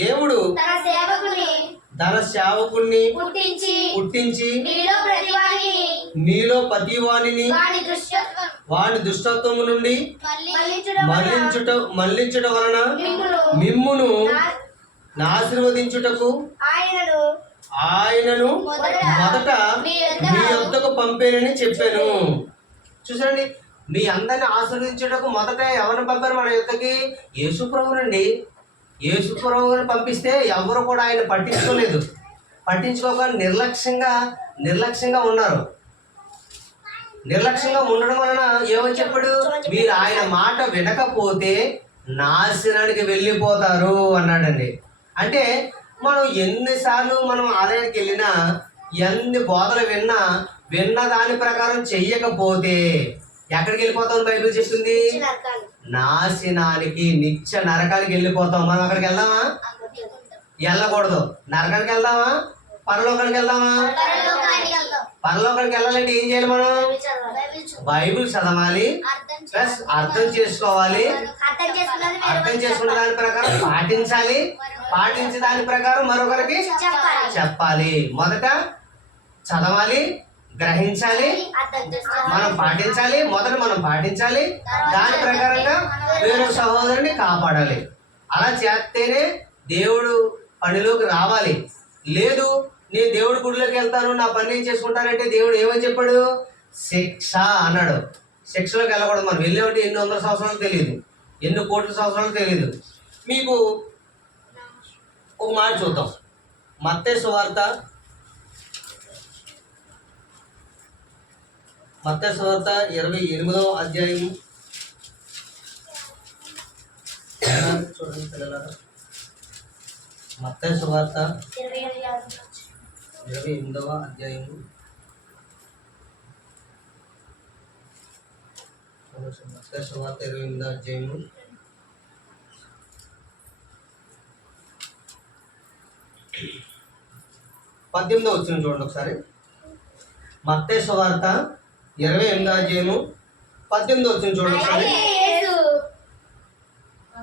దేవుడు తన సేవకుని పుట్టించి మీలో ప్రతివానిని వాని దుష్టత్వము నుండి మళ్లించుట వలన మిమ్మును ఆశీర్వదించుటకు ఆయనను మొదట మీ యొద్దకు పంపేనని చెప్పాను. చూసారండి, మీ అందరిని ఆశీర్వదించుటకు మొదట ఎవరిని పంపారు మన యొద్దకి? యేసు ప్రభువునండి. యేసు ప్రభువుని పంపిస్తే ఎవరు కూడా ఆయన పట్టించుకోక నిర్లక్ష్యంగా ఉన్నారు. నిర్లక్ష్యంగా ఉండడం వలన ఏమని చెప్పాడు? మీరు ఆయన మాట వినకపోతే నాశనానికి వెళ్ళిపోతారు అన్నాడండి. అంటే మనం ఎన్నిసార్లు మనం ఆలయానికి వెళ్ళినా, ఎన్ని బోధలు విన్న దాని ప్రకారం చెయ్యకపోతే ఎక్కడికి వెళ్ళిపోతాం? బైబిల్ చెప్తుంది నాశనానికి, నిత్య నరకానికి వెళ్ళిపోతాం. మనం అక్కడికి వెళ్దామా? వెళ్ళకూడదు. నరకానికి వెళ్దామా? పరలోకానికి వెళ్దామా? పరలోకానికి వెళ్ళాలంటే ఏం చేయాలి? మనం బైబిల్ చదవాలి, ప్లస్ అర్థం చేసుకోవాలి, అర్థం చేసుకున్న దాని ప్రకారం పాటించాలి, పాటించే దాని ప్రకారం మరొకరికి చెప్పాలి. మొదట చదవాలి, గ్రహించాలి, మనం పాటించాలి. మొదట మనం పాటించాలి, దాని ప్రకారంగా వేరొక సహోదరుని కాపాడాలి. అలా చేస్తేనే దేవుడు పనిలోకి రావాలి. లేదు నేను దేవుడి గుడిలోకి వెళ్తాను, నా పని నేను చేసుకుంటానంటే దేవుడు ఏమని చెప్పాడు? శిక్ష అన్నాడు. శిక్షలోకి వెళ్ళకూడదు. మనం వెళ్ళామంటే ఎన్ని వందల సంవత్సరాలు తెలియదు, ఎన్ని కోట్ల సంవత్సరాలు తెలియదు. మీకు ఒక మాట చూద్దాం. మత్తయి సువార్త 28వ అధ్యాయం చూడండి పిల్లలారా. మత్తయి సువార్త 28వ అధ్యాయము మత్తయి సువార్త 28వ అధ్యాయము 18వ వచనం చూడండి ఒకసారి. మత్తయి సువార్త 28వ అధ్యాయము 18వ వచనం చూడండి ఒకసారి.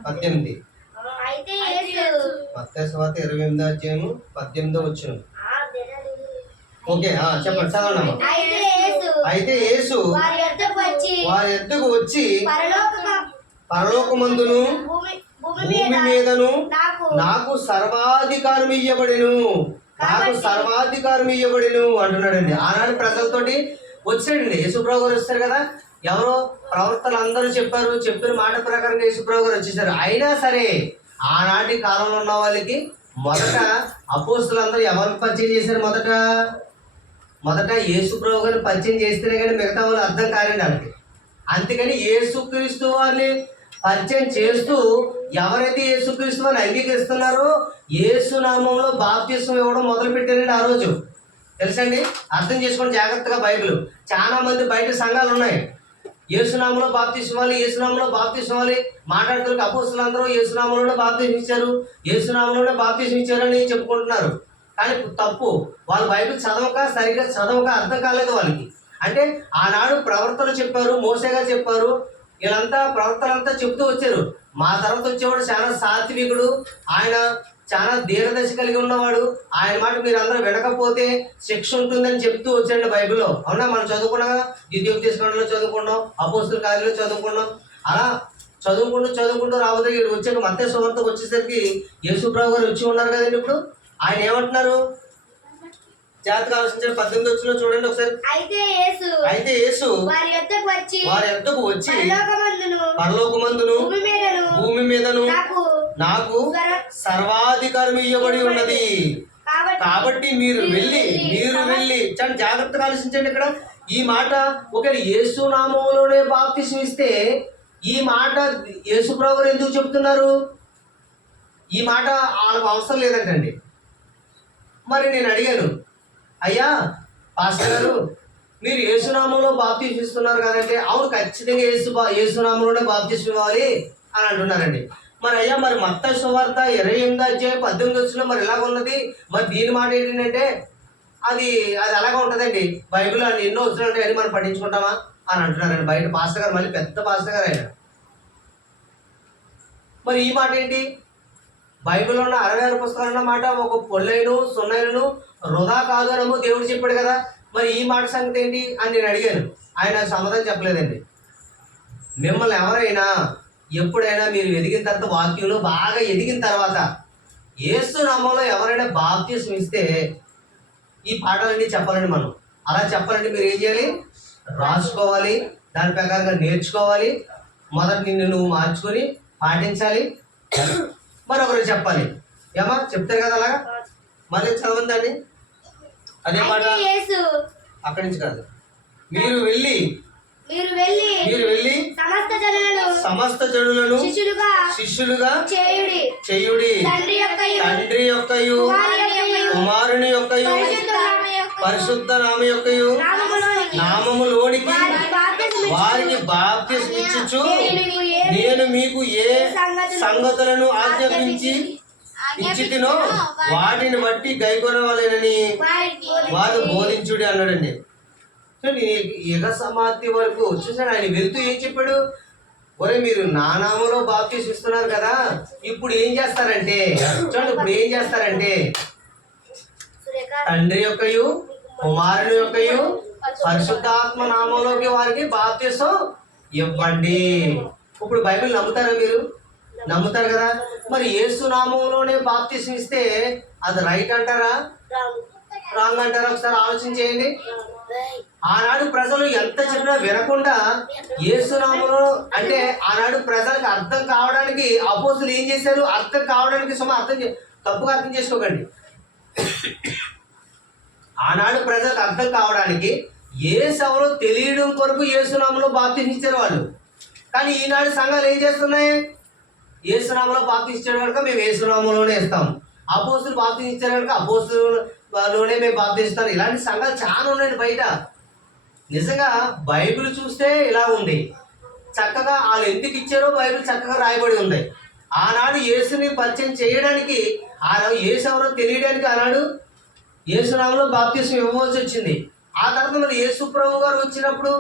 18. మత్తయి సువార్త 28వ అధ్యాయము 18వ వచనం. ఓకే, చెప్పండి, చదవండి. అయితే యేసు వారి యొద్దకు వచ్చి పరలోకమందును భూమి మీదను నాకు సర్వాధికారం ఇయ్యబడెను, నాకు సర్వాధికారం ఇయ్యబడెను అంటున్నాడండి. ఆనాడు ప్రజలతోటి వచ్చాడండి. యేసుప్రభు గారు వస్తారు కదా, ఎవరో ప్రవర్తలు అందరూ చెప్పిన మాట ప్రకారం యేసుప్రభు గారు వచ్చేసారు. అయినా సరే ఆనాటి కాలంలో ఉన్న వాళ్ళకి మొదట అపోస్తులందరూ ఎవరికి పరిచయం చేశారు? మొదట యేసుప్రభు గారిని పరిచయం చేస్తేనే కానీ మిగతా వాళ్ళు అర్థం కారండి వాళ్ళకి. అందుకని యేసుక్రీస్తు వారిని పరిచయం చేస్తూ ఎవరైతే యేసుక్రీస్తు వారిని అంగీకరిస్తున్నారో యేసు నామంలో బాప్తిస్మం ఇవ్వడం మొదలు పెట్టారండి ఆ రోజు. తెలుసండి, అర్థం చేసుకోండి జాగ్రత్తగా. బైబిల్ చాలా మంది బయట సంఘాలు ఉన్నాయి, యేసునామంలో బాప్తిస్మం ఇవ్వాలి, యేసునామంలో బాప్తిస్మం ఇవ్వాలి మాట్లాడుతున్న అపోస్తులందరూ యేసునామంలోనే బాప్తిస్మం ఇచ్చారు, యేసునామంలోనే బాప్తిస్మం ఇచ్చారని చెప్పుకుంటున్నారు. కానీ తప్పు. వాళ్ళు బైబిల్ సరిగ్గా చదవక అర్థం కాలేదు వాళ్ళకి. అంటే ఆనాడు ప్రవర్తన చెప్పారు, మోసే గారు చెప్పారు, వీళ్ళంతా ప్రవర్తనంతా చెప్తూ వచ్చారు. మా తర్వాత వచ్చేవాడు చాలా సాత్వికుడు, ఆయన చాలా దీర్ఘదశ కలిగి ఉన్నవాడు, ఆయన మాట మీరు అందరూ వినకపోతే శిక్ష ఉంటుందని చెప్తూ వచ్చాడు బైబిల్లో. అవునా? మనం చదువుకున్నాం కదా, ద్వితీయోపదేశకాండలో చదువుకున్నాం, అపోస్తుల కార్యంలో చదువుకున్నాం. అలా చదువుకుంటూ రాబోతే వచ్చాక మత్తయి సువార్తకు వచ్చేసరికి యేసుప్రభు గారు వచ్చి ఉన్నారు కదండి. ఇప్పుడు ఆయన ఏమంటున్నారు? జాగ్రత్తగా ఆలోచించండి. 18వ వచనంలో చూడండి ఒకసారి. అయితే యేసు వారి యొద్దకు వచ్చి పరలోకమందును భూమి మీదను నాకు సర్వాధికారం ఇవ్వబడి ఉన్నది, కాబట్టి మీరు వెళ్ళి చాలా జాగ్రత్తగా ఆలోచించండి. ఇక్కడ ఈ మాట ఒకవేళ యేసు నామంలోనే బాప్తిస్మం ఇస్తే ఈ మాట యేసుప్రభు గారు ఎందుకు చెప్తున్నారు? ఈ మాట వాళ్ళకు అవసరం లేదంటండి. మరి నేను అడిగాను, అయ్యా పాస్టర్ గారు మీరు యేసునామంలో బాప్తిస్మం ఇస్తున్నారు కదంటే, అవును ఖచ్చితంగా యేసునామంలోనే బాప్తిస్మం ఇవ్వాలి అని అంటున్నారండి. మరి అయ్యా మరి మత్తయి సువార్త 28వ అధ్యాయం 18వ వచనం మరి ఇలాగ ఉన్నది, మరి దీని మాట ఏంటంటే అది అలాగే ఉంటుందండి. బైబిల్ అని ఎన్నో వచనాలు అని మనం పఠించుకుంటామా అని అంటున్నారండి బయట పాస్టర్ గారు, మళ్ళీ పెద్ద పాస్టర్ గారు ఆయన. మరి ఈ మాట ఏంటి? బైబిల్లో ఉన్న 66 పుస్తకాలు ఉన్న మాట ఒక పొల్లైను సున్నైను వృధా కాదు అనము దేవుడు చెప్పాడు కదా, మరి ఈ మాట సంగతి ఏంటి అని నేను అడిగాను. ఆయన సమాధానం చెప్పలేదండి. మిమ్మల్ని ఎవరైనా ఎప్పుడైనా మీరు ఎదిగిన తర్వాత, వాక్యంలో బాగా ఎదిగిన తర్వాత యేసు నామంలో ఎవరైనా బాప్తిస్మం ఇస్తే ఈ పాఠాలన్నీ చెప్పాలండి మనం. అలా చెప్పాలంటే మీరు ఏం చేయాలి? రాసుకోవాలి, దాని ప్రకారంగా నేర్చుకోవాలి, మొదట నిన్ను నువ్వు మార్చుకొని పాటించాలి, మరొకరు చెప్పాలి. ఏమా చెప్తారు కదా అలాగా. మళ్ళీ చదవండి అదే మాట, అక్కడి నుంచి కాదు. మీరు వెళ్ళి మీరు వెళ్ళి సమస్త జనులను శిష్యులుగా చేయుడి. తండ్రి యొక్కయు కుమారుని యొక్కయు పరిశుద్ధ నామములోనికి వారికి బాప్తిస్మం ఇచ్చుచు నేను మీకు ఏ సంగతులను ఆజ్ఞాపించి ఇచ్చితినో వాటిని బట్టి గైకొనవలెనని వారు బోధించుడి అన్నాడండి. యుగ సమాప్తి వరకు చూసాడు. ఆయన వెళ్తూ ఏం చెప్పాడు? ఒరే మీరు నా నామములో బాప్తిస్మం ఇస్తున్నారు కదా, ఇప్పుడు ఏం చేస్తారంటే చూడండి, ఇప్పుడు ఏం చేస్తారంటే తండ్రి యొక్కయు కుమారుని యొక్కయు పరిశుద్ధాత్మ నామంలోకి వారికి బాప్తిస్మం ఇవ్వండి. ఇప్పుడు బైబిల్ నమ్ముతారా మీరు? నమ్ముతారు కదా. మరి యేసు నామంలోనే బాప్తిస్మం ఇస్తే అది రైట్ అంటారా, రాంగ్ అంటారా? ఒకసారి ఆలోచన చేయండి. ఆనాడు ప్రజలు ఎంత చెప్పినా వినకుండా యేసునామములో అంటే ఆనాడు ప్రజలకు అర్థం కావడానికి అపోస్తులు ఏం చేశారు? అర్థం కావడానికి తప్పుగా అర్థం చేసుకోకండి. ఆనాడు ప్రజలకు అర్థం కావడానికి యేసు ఎవరో తెలియడం కొరకు యేసునామములో బాప్తిస్మం ఇచ్చారు వాళ్ళు. కానీ ఈనాడు సంఘాలు ఏం చేస్తున్నాయి? యేసునామములో బాప్తిస్మం ఇచ్చాడు కనుక మేము యేసునామములోనే ఇస్తాం. అపోస్తులు బాప్తిస్మం ఇచ్చారు కనుక అపోస్తులలోనే మేము బాప్తిస్మం ఇస్తాం. ఇలాంటి సంఘాలు చాలా ఉన్నాయండి బయట. నిజంగా బైబిల్ చూస్తే ఇలా ఉంది. చక్కగా వాళ్ళు ఎందుకు ఇచ్చారో బైబిల్ చక్కగా రాయబడి ఉంది. ఆనాడు యేసుని పరిచయం చేయడానికి యేసు ఎవరో తెలియడానికి ఆనాడు యేసునామములో బాప్తిస్మం ఇవ్వవలసి వచ్చింది. ఆ తర్వాత మరి యేసు ప్రభు గారు వచ్చినప్పుడు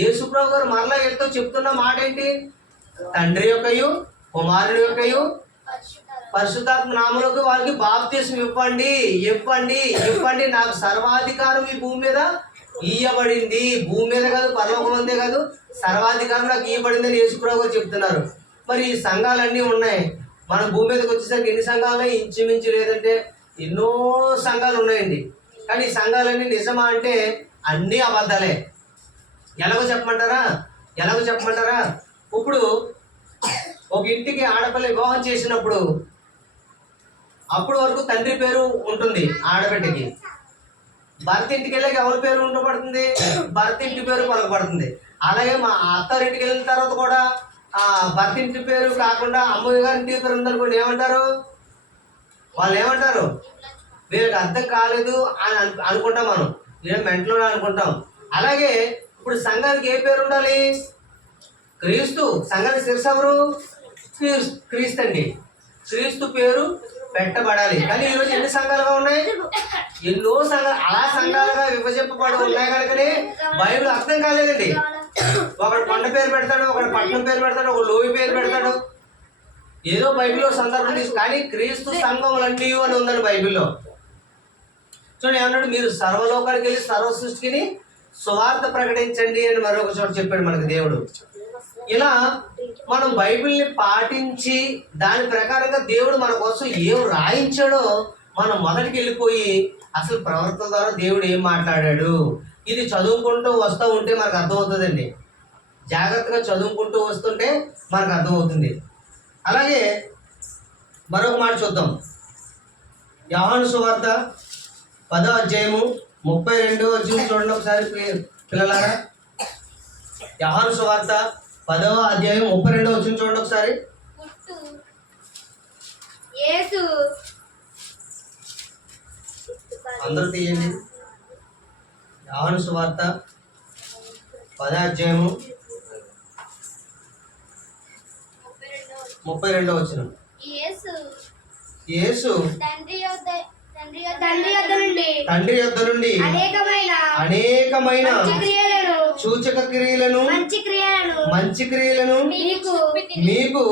యేసు ప్రభు గారు మరలా ఎంతో చెప్తున్న మాట ఏంటి? తండ్రి యొక్కయు కుమారుని యొక్కయు పరిశుద్ధాత్మ నామములోకి వారికి బాప్తిస్మం ఇవ్వండి ఇవ్వండి ఇవ్వండి. నాకు సర్వాధికారం ఈ భూమి మీద ఇయ్యబడింది. భూమి మీద కాదు, పరలోకం అంతే కాదు, సర్వాధికారం నాకు ఇవ్వబడింది అని యేసుప్రభు గారు చెప్తున్నారు. మరి ఈ సంఘాలన్నీ ఉన్నాయి. మన భూమి మీదకి వచ్చేసరికి ఎన్ని సంఘాలు? ఇంచుమించు లేదంటే ఎన్నో సంఘాలు ఉన్నాయండి. కానీ ఈ సంఘాలన్నీ నిజమా అంటే అన్నీ అబద్ధాలే. ఎలాగో చెప్పమంటారా? ఇప్పుడు ఒక ఇంటికి ఆడపిల్ల వివాహం చేసినప్పుడు అప్పుడు వరకు తండ్రి పేరు ఉంటుంది ఆడబిడ్డకి. భర్త ఇంటికి వెళ్ళాక ఎవరి పేరు ఉండబడుతుంది? భర్త ఇంటి పేరు పలకబడుతుంది. అలాగే మా అత్తారింటికి వెళ్ళిన తర్వాత కూడా భర్త ఇంటి పేరు కాకుండా అమ్మగారి ఇంటి పేరు ఉందనుకోండి, ఏమంటారు? వాళ్ళు ఏమంటారు? వీళ్ళకి అర్థం కాలేదు అని అనుకుంటాం మనం, లేదా మెంటలోనే అనుకుంటాం. అలాగే ఇప్పుడు సంఘానికి ఏ పేరు ఉండాలి? క్రీస్తు. సంఘానికి శిరస్సు ఎవరు? క్రీస్తు అండి. క్రీస్తు పేరు పెట్టబడాలి. కానీ ఈరోజు ఎన్ని సంఘాలుగా ఉన్నాయి? ఎన్నో సంఘాలు అలా సంఘాలుగా విభజింపబడి ఉన్నాయి కనుకనే బైబిల్ అర్థం కాలేదండి. ఒకడు కొండ పేరు పెడతాడు, ఒకడు పట్టణం పేరు పెడతాడు, ఒక లోయ పేరు పెడతాడు. ఏదో బైబిల్లో సందర్భం తీసు. కానీ క్రీస్తు సంఘములన్నీ అని ఉందండి బైబిల్లో. చూడండి ఏమన్నాడు? మీరు సర్వలోకానికి వెళ్ళి సర్వ సృష్టిని సువార్త ప్రకటించండి అని మరొక చోట చెప్పాడు మనకు దేవుడు. ఇలా మనం బైబిల్ని పాటించి దాని ప్రకారంగా దేవుడు మన కోసం ఏం రాయించాడో మనం మొదటికి వెళ్ళిపోయి అసలు ప్రవర్తన ద్వారా దేవుడు ఏం మాట్లాడాడు ఇది చదువుకుంటూ వస్తూ ఉంటే మనకు అర్థమవుతుందండి. జాగ్రత్తగా చదువుకుంటూ వస్తుంటే మనకు అర్థమవుతుంది. అలాగే మరొక మాట చూద్దాం. యోహాను సువార్త 10వ అధ్యాయము 32వ వచనం చూడండి ఒకసారి పిల్లలారా. యోహాను సువార్త 10వ అధ్యాయం 32వ వచనం చూడండి ఒకసారి. అందరూ తీయండి. యోహాను సువార్త 10వ అధ్యాయము 32వ వచనం. యేసు తండ్రి యొద్ద నుండి అనేకమైన సూచక క్రియలను మంచి క్రియలను మీకు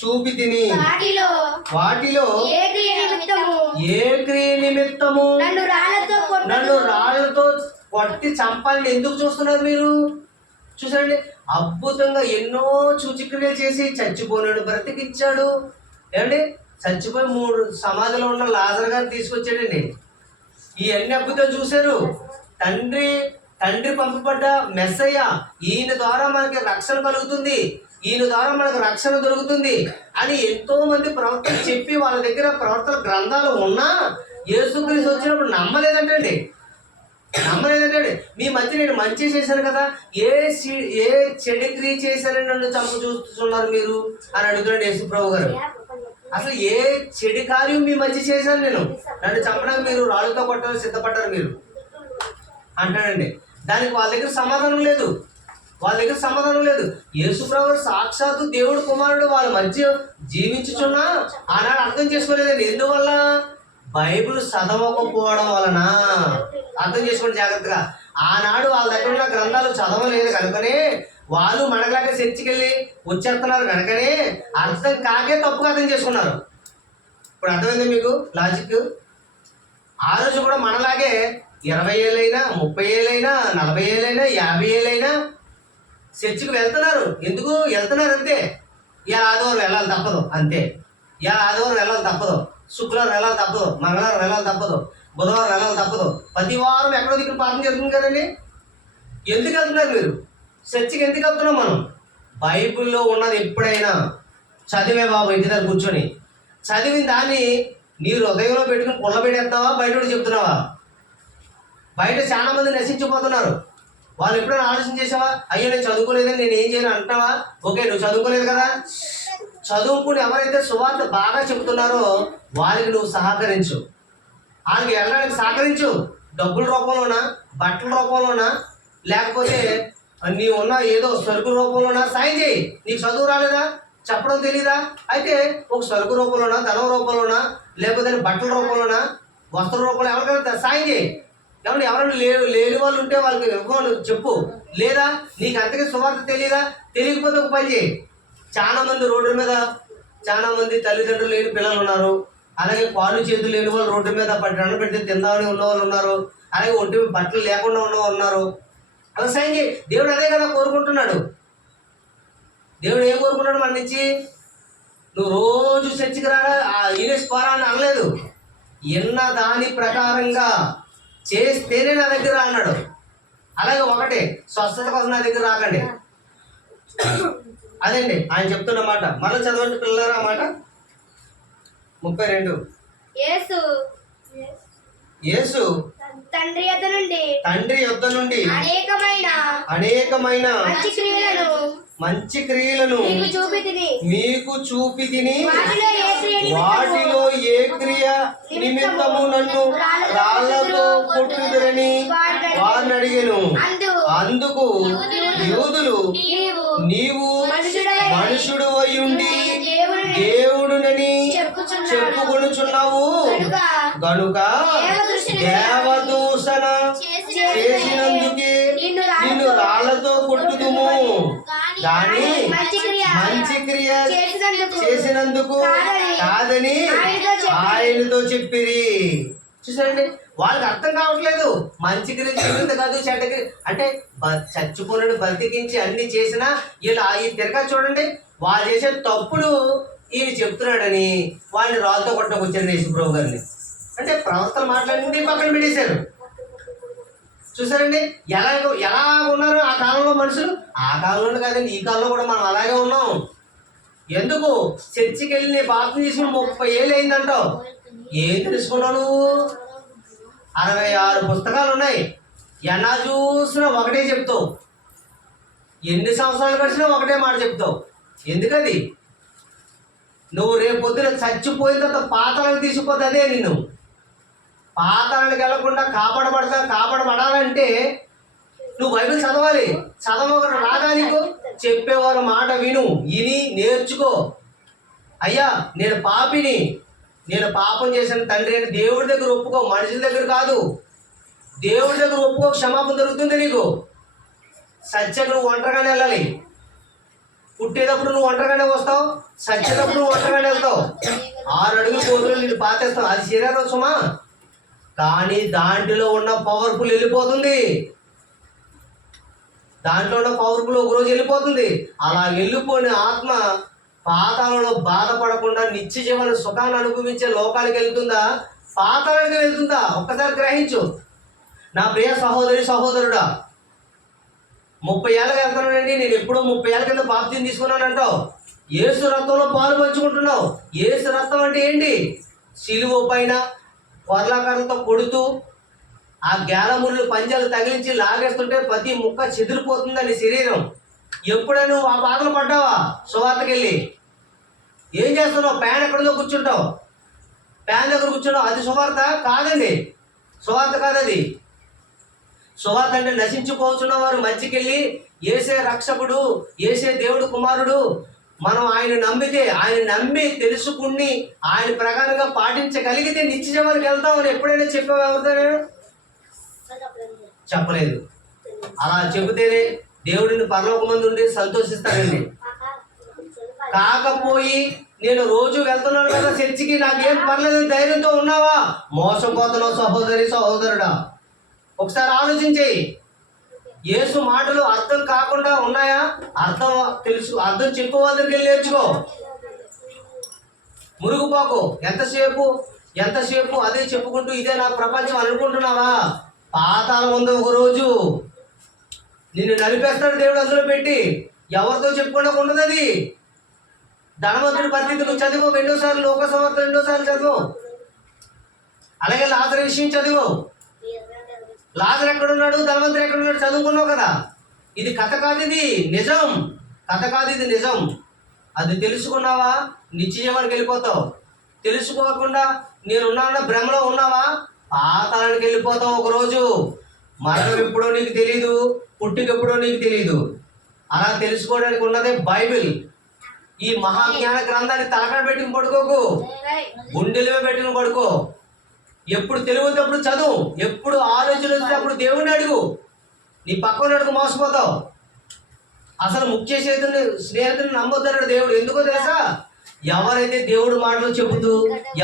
చూపితిని. వాటిలో ఏ క్రియ నిమిత్తము నన్ను రాళ్లతో కొట్టి చంపాలని ఎందుకు చూస్తున్నారు మీరు? చూసారండి, అద్భుతంగా ఎన్నో సూచక్రియలు చేసి చచ్చిపోయినాడు బ్రతికిచ్చాడు. ఏమండి, చచ్చిపోయి 3 సమాధిలో ఉన్న లాజర్ గారిని తీసుకొచ్చాడండి. ఇవన్నీ అద్భుతాలు చూశారు. తండ్రి పంపబడ్డ మెస్సయ్య, ఈయన ద్వారా మనకి రక్షణ కలుగుతుంది, ఈయన ద్వారా మనకు రక్షణ దొరుకుతుంది అని ఎంతో మంది ప్రవక్తలు చెప్పి వాళ్ళ దగ్గర ప్రవర్తన గ్రంథాలు ఉన్నా యేసుక్రీస్తు వచ్చినప్పుడు నమ్మలేదంటండి. చూడండి, మీ మధ్య నేను మంచి చేశాను కదా, ఏ చెడు క్రియ చేశారని నన్ను చంపు చూస్తున్నారు మీరు అని అడుగుతున్నాడు యేసు ప్రభు గారు. అసలు ఏ చెడు కార్యం మీ మధ్య చేశాను నేను, నన్ను చంపడానికి మీరు రాళ్ళతో కొట్టాలని సిద్ధపడ్డారు మీరు అంటాడండి. దానికి వాళ్ళ దగ్గర సమాధానం లేదు, వాళ్ళ దగ్గర సమాధానం లేదు. యేసు ప్రభు సాక్షాత్తు దేవుడు కుమారుడు వాళ్ళ మధ్య జీవించుచున్నా ఆనాడు అర్థం చేసుకోలేదండి. ఎందువల్ల? బైబిల్ చదవకపోవడం వలన. అర్థం చేసుకోండి జాగ్రత్తగా. ఆనాడు వాళ్ళ దగ్గర ఉన్న గ్రంథాలు చదవలేదు కనుకనే వాళ్ళు మనలాగా చర్చికి వెళ్ళి వచ్చేస్తున్నారు కనుకనే అర్థం కాకే తప్పుగా అర్థం చేసుకున్నారు. ఇప్పుడు అర్థమైంది మీకు లాజిక్? ఆ రోజు కూడా మనలాగే 20 ఏళ్ళైనా 30 ఏళ్ళైనా 40 ఏళ్ళైనా 50 ఏళ్ళైనా చర్చికి వెళ్తున్నారు. ఎందుకు వెళ్తున్నారు? అంతే. ఇలా ఆదివారం వెళ్ళాలి తప్పదు, అంతే. ఇలా ఆదివారం వెళ్ళాలి తప్పదు, శుక్రవారం వెళ్ళాలి తప్పదు, మంగళవారం వెళ్ళాలి తప్పదు, బుధవారం వెళ్ళాలి తప్పదు. ప్రతి వారం ఎక్కడో దిక్కున ప్రార్థన జరుగుతుంది కదండి. ఎందుకు వెళ్తున్నారు మీరు చర్చికి? ఎందుకు వెళ్తున్నాం మనం? బైబిల్లో ఉన్నది ఎప్పుడైనా చదివే బాబు ఇంటి దగ్గర కూర్చొని చదివిన దాన్ని నీ హృదయంలో పెట్టుకుని పుల్లబెట్టేస్తావా, బయట చెప్తున్నావా? బయట చాలా మంది నశించిపోతున్నారు. వాళ్ళు ఎప్పుడైనా ఆలోచన చేసావా? అయ్యో నేను చదువుకోలేదని నేను ఏం చేయను అంటున్నావా? ఓకే, నువ్వు చదువుకోలేదు కదా, చదువుకుని ఎవరైతే సువార్త బాగా చెబుతున్నారో వాళ్ళకి నువ్వు సహకరించు, వాళ్ళకి వెళ్ళడానికి సహకరించు. డబ్బుల రూపంలోనా, బట్టల రూపంలోనా, లేకపోతే నీ ఉన్న ఏదో సరుకు రూపంలోనా సాయం చేయి. నీకు చదువు రాలేదా, చెప్పడం తెలీదా? అయితే ఒక సరుకు రూపంలోనా, ధనం రూపంలోనా, లేకపోతే బట్టల రూపంలోనా, వస్త్ర రూపంలో ఎవరికైనా సాయం చేయి. ఎవరైనా లేని వాళ్ళు ఉంటే వాళ్ళకి ఇవ్వను చెప్పు. లేదా నీకు అంతగా సువార్త తెలియదా, తెలియకపోతే ఒక పని చేయి. చాలా మంది రోడ్డు మీద, చాలా మంది తల్లిదండ్రులు లేని పిల్లలు ఉన్నారు, అలాగే పాలు చేతులు లేని వాళ్ళు రోడ్డు మీద అన్నం పెడితే తిందామని ఉన్న వాళ్ళు ఉన్నారు, అలాగే ఒంటి బట్టలు లేకుండా ఉన్న వాళ్ళు ఉన్నారు. అలా సాయం చేయి. దేవుడు అదే కదా కోరుకుంటున్నాడు. దేవుడు ఏం కోరుకుంటున్నాడు మన నుంచి? నువ్వు రోజు చర్చికి రా ఈనేసి పోరా అని అనలేదు. ఎన్న దాని ప్రకారంగా చేస్తేనే నా దగ్గర అన్నాడు. అలాగే ఒకటే స్వస్థత కోసం నా దగ్గర రాకండి. అదండి ఆయన చెప్తున్న మాట. మరలా చదవండి పిల్లరా మాట 32. యేసు తండ్రి యొద్ద నుండి అనేకమైన మంచి క్రియలను మీకు చూపితిని, వాటిలో ఏ క్రియ నిమిత్తము నన్ను రాళ్లతో కొట్టుదురని వారిని అడిగెను. అందుకు యూదులు, నీవు మనుషుడు అయ్యుండి దేవుడునని చెప్పుకొనుచున్నావు గనుక దేవదూషణ చేసినందుకే నిన్ను రాళ్లతో కొట్టుదుము, కానీ మంచి క్రియ చేసినందుకు కాదని ఆయనతో చెప్పిరి. చూసారండి, వాళ్ళకి అర్థం కావట్లేదు. మంచి క్రియ చేసినంత కాదు, చెడ్డ క్రియ అంటే చచ్చిపోయిన బతికించి అన్ని చేసినా ఇలా ఈ తిరగా చూడండి, వాళ్ళు చేసే తప్పులు ఈయన చెప్తున్నాడని వాళ్ళని రాళ్ళతో కొట్టకొచ్చారు యేసుప్రభు గారిని. అంటే ప్రవక్తలు మాట్లాడి పక్కన పెట్టేశారు. చూసారండి ఎలా ఉన్నారు ఆ కాలంలో మనుషులు? ఆ కాలంలో కాదండి, ఈ కాలంలో కూడా మనం అలాగే ఉన్నాం. ఎందుకు? చర్చికి వెళ్ళి నీ బాప్తిసం తీసుకుని 30 ఏళ్ళు అయిందంటావు. ఏం తెలుసుకున్నావు నువ్వు? 66 పుస్తకాలు ఉన్నాయి, ఎలా చూసినా ఒకటే చెప్తావు. ఎన్ని సంవత్సరాలు గడిచినా ఒకటే మాట చెప్తావు. ఎందుకది? నువ్వు రేపు పొద్దున చచ్చిపోయిన తర్వాత పాతాలకు తీసుకుపోతే అదే నిన్ను. పాతాలకు వెళ్లకుండా కాపాడబడాలంటే నువ్వు బైబిల్ చదవాలి. చదవకుండా రాదా నీకు? చెప్పేవారు మాట విని నేర్చుకో. అయ్యా నేను పాపిని, నేను పాపం చేసిన తండ్రి అని దేవుడి దగ్గర ఒప్పుకో, మనుషుల దగ్గర కాదు. దేవుడి దగ్గర ఒప్పుకో, క్షమాపణ దొరుకుతుంది నీకు. సత్యకు నువ్వు ఒంటరిగానే వెళ్ళాలి. పుట్టేటప్పుడు నువ్వు ఒంటరిగానే వస్తావు, సచ్చేటప్పుడు నువ్వు ఒంటరిగానే వెళ్తావు. 6 అడుగులు కోతులు నేను పాతేస్తావు, అది శరీరం సుమా. కానీ దాంట్లో ఉన్న పవర్ఫుల్ వెళ్ళిపోతుంది, దాంట్లో ఉన్న పవర్ఫుల్ ఒకరోజు వెళ్ళిపోతుంది. అలా వెళ్ళిపోయిన ఆత్మ పాతాళంలో బాధపడకుండా నిత్య జీవన సుఖాన్ని అనుభవించే లోకానికి వెళ్తుందా, పాతాళానికి వెళ్తుందా? ఒక్కసారి గ్రహించు నా ప్రియ సహోదరి సహోదరుడా. 30 ఏళ్ళకి వెళ్తున్నానండి, నేను ఎప్పుడో 30 ఏళ్ళ కింద బాప్తిసం తీసుకున్నానంటావు. యేసు రక్తంలో పాలు పంచుకుంటున్నావు. యేసు రక్తం అంటే ఏంటి? సిలువ పైన కొర్లాకర్రతో కొడుతూ ఆ గేలముళ్ళు పంజాలు తగిలించి లాగేస్తుంటే ప్రతి ముక్క చెదిరిపోతుందని శరీరం. ఎప్పుడైనా నువ్వు ఆ బాధలు పడ్డావా? సువార్తకి వెళ్ళి ఏం చేస్తున్నావు? ఫ్యాన్ ఎక్కడిదో కూర్చుంటావు, ఫ్యాన్ దగ్గర కూర్చున్నావు. అది సువార్త కాదండి, సువార్త కాదు అది. సువార్త అంటే నశించుకోవచ్చున్న వారు మధ్యకెళ్ళి ఏసే రక్షకుడు, ఏసే దేవుడు కుమారుడు, మనం ఆయన నమ్మితే, ఆయన నమ్మి తెలుసుకుని ఆయన ప్రకారంగా పాటించగలిగితే నిత్య జీవానికి వెళ్తామని ఎప్పుడైనా చెప్పావు? ఎవరితో నేను చెప్పలేదు. అలా చెబితేనే దేవుడిని పరలోకమందు ఉండి సంతోషిస్తానండి. కాకపోయి నేను రోజు వెళ్తున్నాను కదా చర్చికి, నాకేం పర్లేదు ధైర్యంతో ఉన్నావా? మోసపోతున్నావు సహోదరి సహోదరుడా. ఒకసారి ఆలోచించేయి. యేసు మాటలు అర్థం కాకుండా ఉన్నాయా? అర్థం తెలుసు, అర్థం చెప్పు, వాళ్ళకి వెళ్ళి నేర్చుకో. మురుగుపోకు. ఎంతసేపు అదే చెప్పుకుంటూ ఇదే నా ప్రపంచం అనుకుంటున్నావా? పాతాళం ఉంది, ఒక రోజు నిన్ను నలిపేస్తాడు దేవుడు అందులో పెట్టి. ఎవరితో చెప్పుకోవడం ఉండదు అది. ధనవంతుడి పరిస్థితి నువ్వు చదివు, 2 సార్లు లోకసమర్థ 2 సార్లు చదువు. అలాగే లాజరు విషయం చదువు. లాజరు ఎక్కడున్నాడు, ధనవంతుడు ఎక్కడున్నాడు చదువుకున్నావు కదా. ఇది కథ కాదు, ఇది నిజం. కథ కాదు, ఇది నిజం. అది తెలుసుకున్నావా నిత్య జీవానికి వెళ్ళిపోతావు. తెలుసుకోకుండా నేనున్నాన్న భ్రమలో ఉన్నావా పాతాళానికి వెళ్ళిపోతావు ఒకరోజు. మరణం ఎప్పుడో నీకు తెలీదు, పుట్టికెప్పుడో నీకు తెలీదు. అలా తెలుసుకోవడానికి ఉన్నదే బైబిల్. ఈ మహాజ్ఞాన గ్రంథాన్ని తలకడ పెట్టుకుని పడుకోకు, గుండెలో పెట్టుకుని పడుకో. ఎప్పుడు తెలివితే అప్పుడు చదువు, ఎప్పుడు ఆలోచన వస్తే అప్పుడు దేవుడిని అడుగు. నీ పక్కన అడుగు, మోసపోతావు. అసలు ముఖ్య స్నేహితుని నమ్మొద్దన్నాడు దేవుడు. ఎందుకో తెలుసా? ఎవరైతే దేవుడు మాటలు చెబుతూ,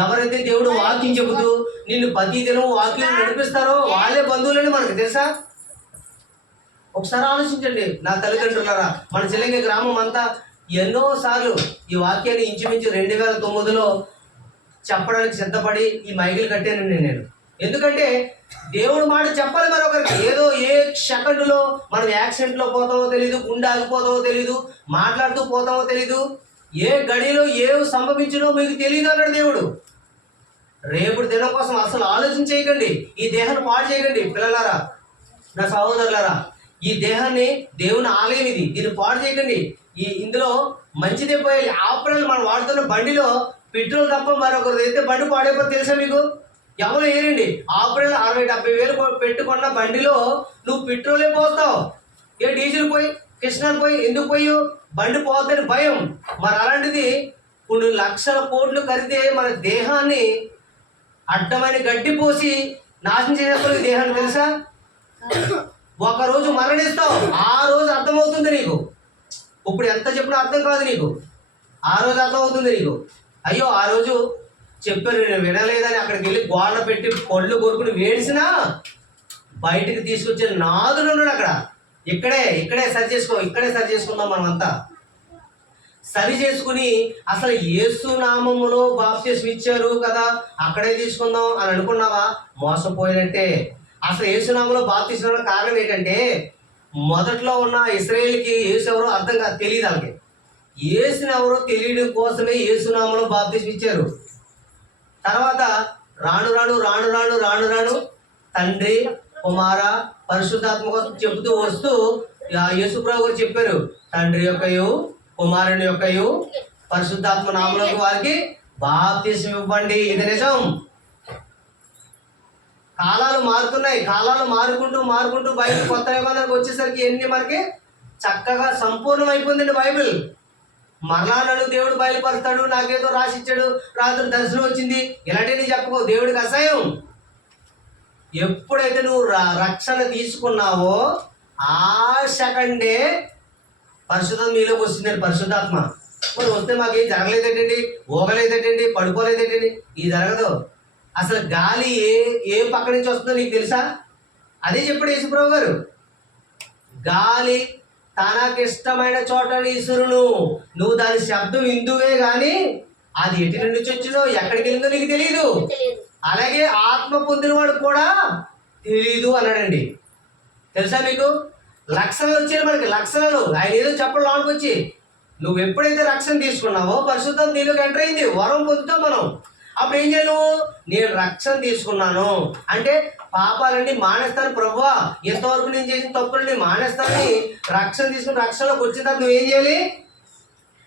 ఎవరైతే దేవుడు వాక్యం చెబుతూ నిన్ను ప్రతి దినం వాక్యం నడిపిస్తారో వాళ్ళే బంధువులని మనకు తెలుసా? ఒకసారి ఆలోచించండి నా తల్లిదండ్రులారా. మన చిలంగి గ్రామం అంతా ఎన్నోసార్లు ఈ వాక్యాన్ని ఇంచుమించు 2009లో చెప్పడానికి సిద్ధపడి ఈ మైకులు కట్టానండి నేను. ఎందుకంటే దేవుడు మాట చెప్పాలి మరొకరికి. ఏదో ఏ సెకండ్లో మనం యాక్సిడెంట్లో పోతామో తెలీదు, గుండె ఆగిపోతామో తెలీదు, మాట్లాడుతూ పోతామో తెలీదు, ఏ గడిలో ఏవి సంభవించినో మీకు తెలియదు అన్నాడు దేవుడు. రేపు దినం కోసం అసలు ఆలోచన చేయకండి. ఈ దేహాన్ని పాడు చేయకండి పిల్లలారా, నా సహోదరులారా. ఈ దేహాన్ని దేవుని ఆలయం ఇది, దీన్ని పాడు చేయకండి. ఇందులో మంచిదే పోయాలి. ఆపరేలు మనం వాడుతున్న బండిలో పెట్రోల్ తప్ప మరొకరు అయితే బండి పాడైపోతే తెలుసా మీకు? ఎవరు ఏరండి? ఆపరేలు 60-70 వేలు పెట్టుకున్న బండిలో నువ్వు పెట్రోలే పోస్తావు, ఏ డీజిల్ పోయి కిష్ణాలు పోయి ఎందుకు పోయి బండి పోతుందని భయం. మరి అలాంటిది కొన్ని లక్షల కోట్లు ఖరీదే మన దేహాన్ని అడ్డమైన గడ్డి పోసి నాశనం చేసేప్పుడు ఈ దేహాన్ని తెలుసా? ఒకరోజు మరణిస్తావు, ఆ రోజు అర్థమవుతుంది నీకు. ఇప్పుడు ఎంత చెప్పినా అర్థం కాదు నీకు, ఆ రోజు అర్థమవుతుంది నీకు. అయ్యో ఆ రోజు చెప్పారు నేను వినలేదని అక్కడికి వెళ్ళి గోడ పెట్టి పళ్ళు కొరుకుని వేడిసినా బయటికి తీసుకొచ్చే నాదుడు ఉన్నాడు అక్కడ. ఇక్కడే సరి చేసుకుందాం మనమంతా. సరి చేసుకుని అసలు యేసు నామములో బాప్తిస్మం ఇచ్చారు కదా అక్కడే తీసుకుందాం అని అనుకున్నావా? మోసపోయినట్టే. అసలు యేసు నామములో బాప్తిస్మం కారణం ఏంటంటే మొదట్లో ఉన్న ఇశ్రాయేలుకి యేసు ఎవరో అర్థం కాదు, తెలియదు. వాళ్ళకి యేసుని ఎవరో తెలియడం కోసమే యేసు నామములో బాప్తిస్మం ఇచ్చారు. తర్వాత రాను రాను తండ్రి కుమార పరిశుద్ధాత్మ కోసం చెబుతూ వస్తూ యేసుప్రభు గారు చెప్పారు, తండ్రి యొక్కయు కుమారుని యొక్కయు పరిశుద్ధాత్మ నామములకు వారికి బాప్తిస్మం ఇవ్వండి. ఇది నిజం. కాలాలు మారుతున్నాయి. కాలాలు మారుకుంటూ బైబిల్ కొత్త నిబంధనకు వచ్చేసరికి ఎన్ని మనకి చక్కగా సంపూర్ణమైపోయిందండి బైబిల్. మరలా నన్ను దేవుడు బయలుపరుస్తాడు, నాకేదో రాసిచ్చాడు, రాత్రి దర్శనం వచ్చింది, ఇలాంటివి చెప్పుకో. దేవుడికి అసహ్యం. ఎప్పుడైతే నువ్వు రక్షణ తీసుకున్నావో ఆ సెకండే పరిశుద్ధం మీలోకి వస్తుందండి. పరిశుద్ధాత్మ మరి వస్తే మాకేం జరగలేదేటండి, ఊగలేదేటండి, పడుకోలేదేటండి, ఇది జరగదు. అసలు గాలి ఏ పక్క నుంచి వస్తుందో నీకు తెలుసా? అదే చెప్పాడు యేసుప్రభు గారు. గాలి తనకిష్టమైన చోటని ఇసురును, నువ్వు దాని శబ్దం విందువే గాని అది ఎటు నుంచి వచ్చిందో ఎక్కడికి వెళ్ళిందో నీకు తెలియదు. అలాగే ఆత్మ పొందినవాడు కూడా తెలీదు అన్నాడండి. తెలుసా మీకు? లక్షణాలు వచ్చాయి మనకి, లక్షణాలు. ఆయన ఏదో చెప్పడం లోనికి వచ్చి నువ్వు ఎప్పుడైతే రక్షణ తీసుకున్నావో పరిశుద్ధం నీలోకి ఎంటర్ అయింది, వరం పొందుతాం మనం. అప్పుడు ఏం చేయాలి నువ్వు? నేను రక్షణ తీసుకున్నాను అంటే పాపాలన్నీ మానేస్తాను ప్రభువా, ఎంతవరకు నేను చేసిన తప్పులన్నీ మానేస్తానని రక్షణ తీసుకుని రక్షణలోకి వచ్చిన తర్వాత నువ్వేం చేయాలి?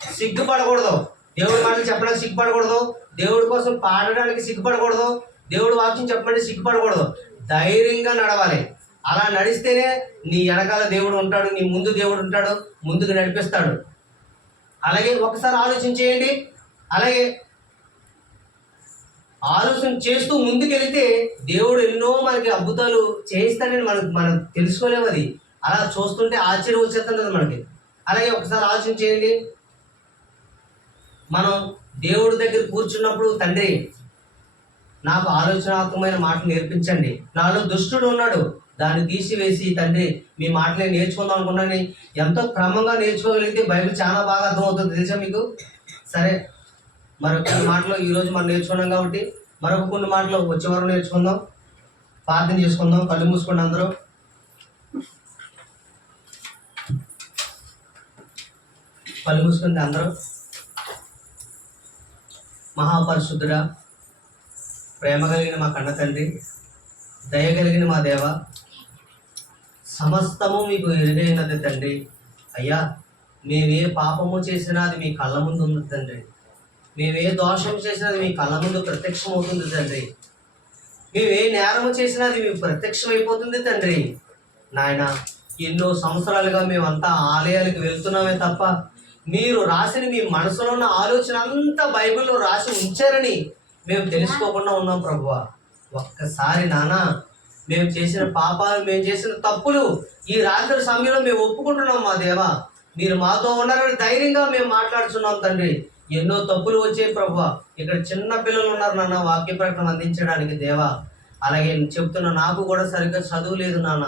సిగ్గుపడకూడదు, దేవుడి మాటలు చెప్పడానికి సిగ్గుపడకూడదు, దేవుడి కోసం పాడడానికి సిగ్గుపడకూడదు, దేవుడు వాక్యం చెప్పమంటే సిగ్గుపడకూడదు, ధైర్యంగా నడవాలి. అలా నడిస్తేనే నీ వెనకాల దేవుడు ఉంటాడు, నీ ముందు దేవుడు ఉంటాడు, ముందుకు నడిపిస్తాడు. అలాగే ఒకసారి ఆలోచన చేయండి. అలాగే ఆలోచన చేస్తూ ముందుకెళ్తే దేవుడు ఎన్నో మనకి అద్భుతాలు చేయిస్తాడని మనం తెలుసుకోలేము. అది అలా చూస్తుంటే ఆశ్చర్యం వచ్చేస్తుంటుంది మనకి. అలాగే ఒకసారి ఆలోచన చేయండి. మనం దేవుడి దగ్గర కూర్చున్నప్పుడు, తండ్రి నాకు ఆలోచనాత్మకమైన మాటలు నేర్పించండి, నాలో దుష్టుడు ఉన్నాడు దాన్ని తీసివేసి తండ్రి మీ మాటలే నేర్చుకుందాం అనుకున్నాను. ఎంతో క్రమంగా నేర్చుకోగలిగితే బైబిల్ చాలా బాగా అర్థమవుతుంది తెలుసా మీకు. సరే, మరొక కొన్ని మాటలు ఈరోజు మనం నేర్చుకున్నాం కాబట్టి మరొక కొన్ని మాటలు వచ్చే వారం నేర్చుకుందాం. ప్రార్థన చేసుకుందాం. కళ్ళు మూసుకోండి అందరూ. కళ్ళు మూసుకుంది అందరూ. మహాపరిశుద్ధుడా, ప్రేమ కలిగిన మా కన్న తండ్రి, దయ కలిగిన మా దేవ, సమస్తము మీకు ఎరుగైనది తండ్రి. అయ్యా, మేమే పాపము చేసినా అది మీ కళ్ళ ముందు ఉంది తండ్రి. మేమే దోషం చేసినా అది మీ కళ్ళ ముందు ప్రత్యక్షం అవుతుంది తండ్రి. మేమే నేరము చేసినా అది మీకు ప్రత్యక్షం అయిపోతుంది తండ్రి. నాయన, ఎన్నో సంవత్సరాలుగా మేమంతా ఆలయాలకు వెళ్తున్నామే తప్ప మీరు రాసిన మీ మనసులో ఉన్న ఆలోచన అంతా బైబిల్లో రాసి ఉంచారని మేము తెలుసుకోకుండా ఉన్నాం ప్రభువా. ఒక్కసారి నాన్న, మేము చేసిన పాపాలు, మేము చేసిన తప్పులు ఈ రాత్రి సమయంలో మేము ఒప్పుకుంటున్నాం మా దేవా. మీరు మాతో ఉన్నారని ధైర్యంగా మేము మాట్లాడుతున్నాం తండ్రి. ఎన్నో తప్పులు వచ్చాయి ప్రభువా. ఇక్కడ చిన్న పిల్లలు ఉన్నారు నాన్న వాక్య ప్రకటన అందించడానికి దేవా. అలాగే చెప్తున్నా, నాకు కూడా సరిగ్గా చదువు లేదు నాన్న.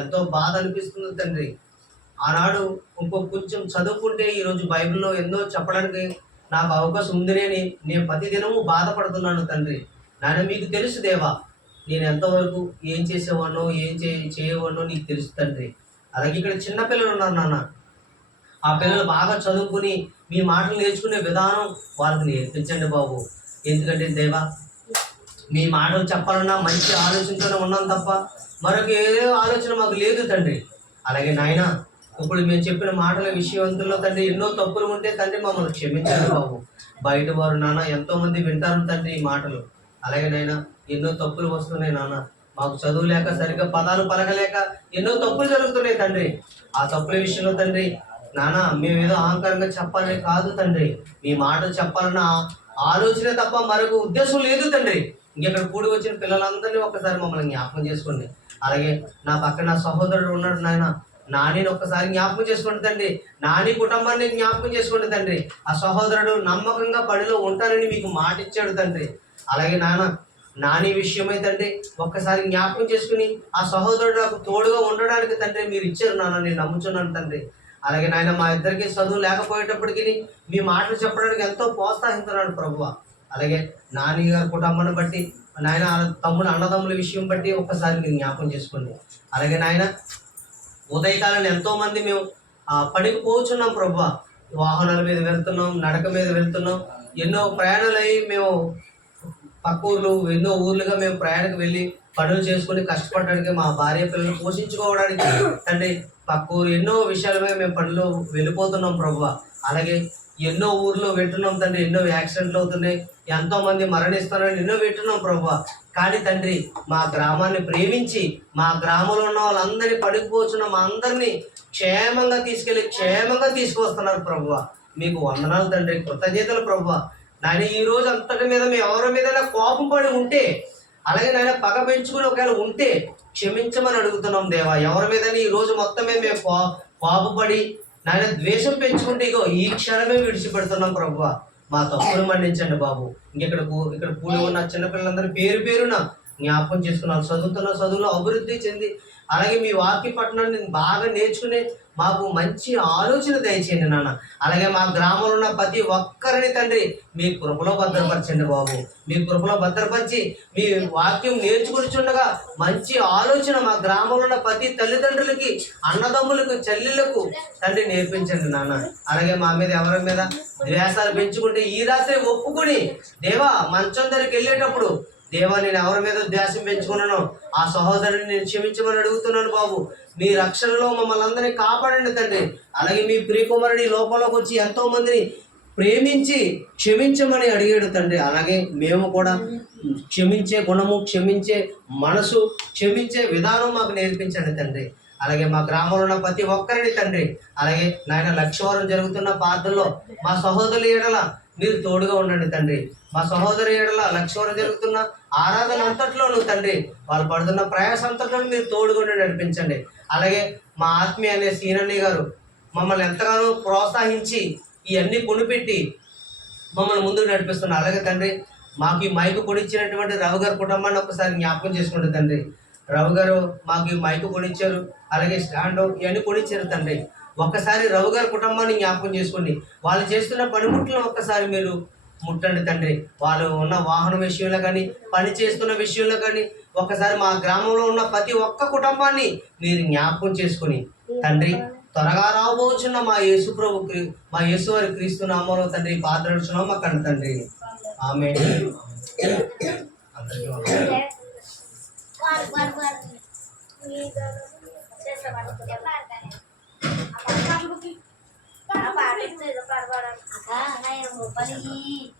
ఎంతో బాధ అనిపిస్తుంది తండ్రి. ఆనాడు కొంచెం చదువుకుంటే ఈరోజు బైబిల్లో ఎన్నో చెప్పడానికి నాకు అవకాశం ఉందినే నేను ప్రతిదినము బాధపడుతున్నాను తండ్రి. నాన్న, మీకు తెలుసు దేవా, నేను ఎంతవరకు ఏం చేసేవాడినో ఏం చేయవాడినో నీకు తెలుసు తండ్రి. అలాగే ఇక్కడ చిన్నపిల్లలు ఉన్నారు నాన్న. ఆ పిల్లలు బాగా చదువుకుని మీ మాటలు నేర్చుకునే విధానం వాళ్ళకి నేర్పించండి బాబు. ఎందుకంటే దేవా, మీ మాటలు చెప్పాలన్నా మంచి ఆలోచనతోనే ఉన్నాం తప్ప మరొక ఏదో ఆలోచన మాకు లేదు తండ్రి. అలాగే నాయన, ఇప్పుడు మేము చెప్పిన మాటల విషయవంతుల్లో తండ్రి ఎన్నో తప్పులు ఉంటే తండ్రి మమ్మల్ని క్షమించండి బాబు. బయట వారు నాన్న ఎంతో మంది వింటారు తండ్రి ఈ మాటలు. అలాగే నాయన, ఎన్నో తప్పులు వస్తున్నాయి నాన్న. మాకు చదువు లేక సరిగ్గా పదాలు పలకలేక ఎన్నో తప్పులు జరుగుతున్నాయి తండ్రి. ఆ తప్పుల విషయంలో తండ్రి నాన్న, మేమేదో అహంకారంగా చెప్పాలని కాదు తండ్రి. మీ మాటలు చెప్పాలన్న ఆలోచన తప్ప మరొక ఉద్దేశం లేదు తండ్రి. ఇంకెక్కడ కూడి వచ్చిన పిల్లలందరినీ ఒక్కసారి మమ్మల్ని జ్ఞాపకం చేసుకోండి. అలాగే నా పక్కన నా సహోదరుడు ఉన్నాడు నాయన, నానిని ఒక్కసారి జ్ఞాపకం చేసుకోండి తండ్రి. నాని కుటుంబాన్ని జ్ఞాపకం చేసుకోండి తండ్రి. ఆ సహోదరుడు నమ్మకంగా బడిలో ఉంటానని మీకు మాట ఇచ్చాడు తండ్రి. అలాగే నాని విషయమై తండ్రి ఒక్కసారి జ్ఞాపకం చేసుకుని ఆ సహోదరుడు నాకు తోడుగా ఉండడానికి తండ్రి మీరు ఇచ్చారు నాన్న, నేను నమ్ముచున్నాను తండ్రి. అలాగే నాయన, మా ఇద్దరికి చదువు లేకపోయేటప్పటికి మీ మాటలు చెప్పడానికి ఎంతో ప్రోత్సహిస్తున్నాడు ప్రభువ. అలాగే నాని గారి కుటుంబాన్ని బట్టి నాయన, తమ్ముడు అన్నదమ్ముల విషయం బట్టి ఒక్కసారి మీరు జ్ఞాపకం చేసుకోండి. అలాగే నాయన, ఉదయకాలం ఎంతో మంది మేము పనికి పోచున్నాం ప్రభువ. వాహనాల మీద వెళ్తున్నాం, నడక మీద వెళ్తున్నాం. ఎన్నో ప్రయాణాలు అయ్యి మేము పక్క ఊర్లు, ఎన్నో ఊర్లుగా మేము ప్రయాణకు వెళ్ళి పనులు చేసుకుని కష్టపడడానికి, మా భార్య పిల్లలు పోషించుకోవడానికి తండ్రి పక్క ఊరు ఎన్నో విషయాలపై మేము పనులు వెళ్ళిపోతున్నాం ప్రభువ. అలాగే ఎన్నో ఊర్లో వింటున్నాం తండ్రి, ఎన్నో యాక్సిడెంట్లు అవుతున్నాయి, ఎంతో మంది మరణిస్తున్నారని ఎన్నో వింటున్నాం ప్రభువ. కానీ తండ్రి, మా గ్రామాన్ని ప్రేమించి మా గ్రామంలో ఉన్న వాళ్ళందరినీ పడిపోతున్న మా అందరినీ క్షేమంగా తీసుకువస్తున్నారు ప్రభువ. మీకు వందనాలు తండ్రి, కృతజ్ఞతలు ప్రభువ. నాయన, ఈ రోజు అంతటి మీద మేము ఎవరి మీద కోపం పడి ఉంటే, అలాగే నాయన పగ పెంచుకుని ఒకవేళ ఉంటే క్షమించమని అడుగుతున్నాం దేవా. ఎవరి మీద ఈ రోజు మొత్తమే మేము కోపపడి నాయన ద్వేషం పెంచుకుంటే ఇగో ఈ క్షణమే విడిచిపెడుతున్నాం ప్రభువ. మా తప్పులు మన్నించండి బాబు. ఇక్కడ కూడి ఉన్న చిన్నపిల్లలందరూ పేరు పేరున జ్ఞాపకం చేసుకున్నారు. చదువుతున్న చదువులో అభివృద్ధి చెంది అలాగే మీ వాక్య పట్టణాన్ని బాగా నేర్చుకునే మాకు మంచి ఆలోచన దయచేయండి నాన్న. అలాగే మా గ్రామంలో ఉన్న ప్రతి ఒక్కరిని తండ్రి మీ కృపలో భద్రపరచండి బాబు. మీ కృపలో భద్రపరిచి మీ వాక్యం నేర్చుకునిచుండగా మంచి ఆలోచన మా గ్రామంలో ఉన్న ప్రతి తల్లిదండ్రులకి, అన్నదమ్ములకు, చెల్లెళ్ళకు తండ్రి నేర్పించండి నాన్న. అలాగే మా మీద ఎవరి మీద ద్వేషాలు పెంచుకుంటే ఈ రాత్రి ఒప్పుకొని దేవా మంచం దగ్గరికి వెళ్ళేటప్పుడు దేవా నేను ఎవరి మీద ద్వేషం పెంచుకున్నానో ఆ సహోదరుని నేను క్షమించమని అడుగుతున్నాను బాబు. మీ రక్షణలో మమ్మల్ని అందరినీ కాపాడండి తండ్రి. అలాగే మీ ప్రియకుమారుడి లోపంలోకి వచ్చి ఎంతో మందిని ప్రేమించి క్షమించమని అడిగాడు తండ్రి. అలాగే మేము కూడా క్షమించే గుణము, క్షమించే మనసు, క్షమించే విధానం మాకు నేర్పించండి తండ్రి. అలాగే మా గ్రామంలో ఉన్న ప్రతి ఒక్కరిని తండ్రి, అలాగే నాయన లక్షవారం జరుగుతున్న ప్రార్థనలో మా సహోదరుల ఎడల మీరు తోడుగా ఉండండి తండ్రి. మా సహోదరి ఏడల లక్షవారం జరుగుతున్న ఆరాధన అంతట్లోనూ తండ్రి వాళ్ళు పడుతున్న ప్రయాస అంతట్లోనూ మీరు తోడుగా ఉండి నడిపించండి. అలాగే మా ఆత్మీయ అనే సీనన్ని గారు మమ్మల్ని ఎంతగానో ప్రోత్సహించి ఇవన్నీ కొనిపెట్టి మమ్మల్ని ముందుకు నడిపిస్తున్నారు. అలాగే తండ్రి మాకు ఈ మైకు కొనిచ్చినటువంటి రవి గారి కుటుంబాన్ని ఒకసారి జ్ఞాపకం చేసుకుంటే తండ్రి. రవి గారు మాకు ఈ మైకు కొనిచ్చారు, అలాగే స్టాండ్ ఇవన్నీ కొనిచ్చారు తండ్రి. ఒక్కసారి రవి గారి కుటుంబాన్ని జ్ఞాపకం చేసుకోండి. వాళ్ళు చేస్తున్న పనిముట్లను ఒక్కసారి మీరు ముట్టండి తండ్రి. వాళ్ళు ఉన్న వాహనం విషయంలో కానీ, పని చేస్తున్న విషయంలో కానీ ఒక్కసారి మా గ్రామంలో ఉన్న ప్రతి ఒక్క కుటుంబాన్ని మీరు జ్ఞాపకం చేసుకుని తండ్రి త్వరగా రాబోచున్న మా యేసు ప్రభు మా యేసు వారి క్రీస్తు నామంలో తండ్రి పాత్రడుచున్నాం అక్కడ తండ్రి. ఆమేన్. అందరికీ వందనాలు. apa ada itu itu perbaran apa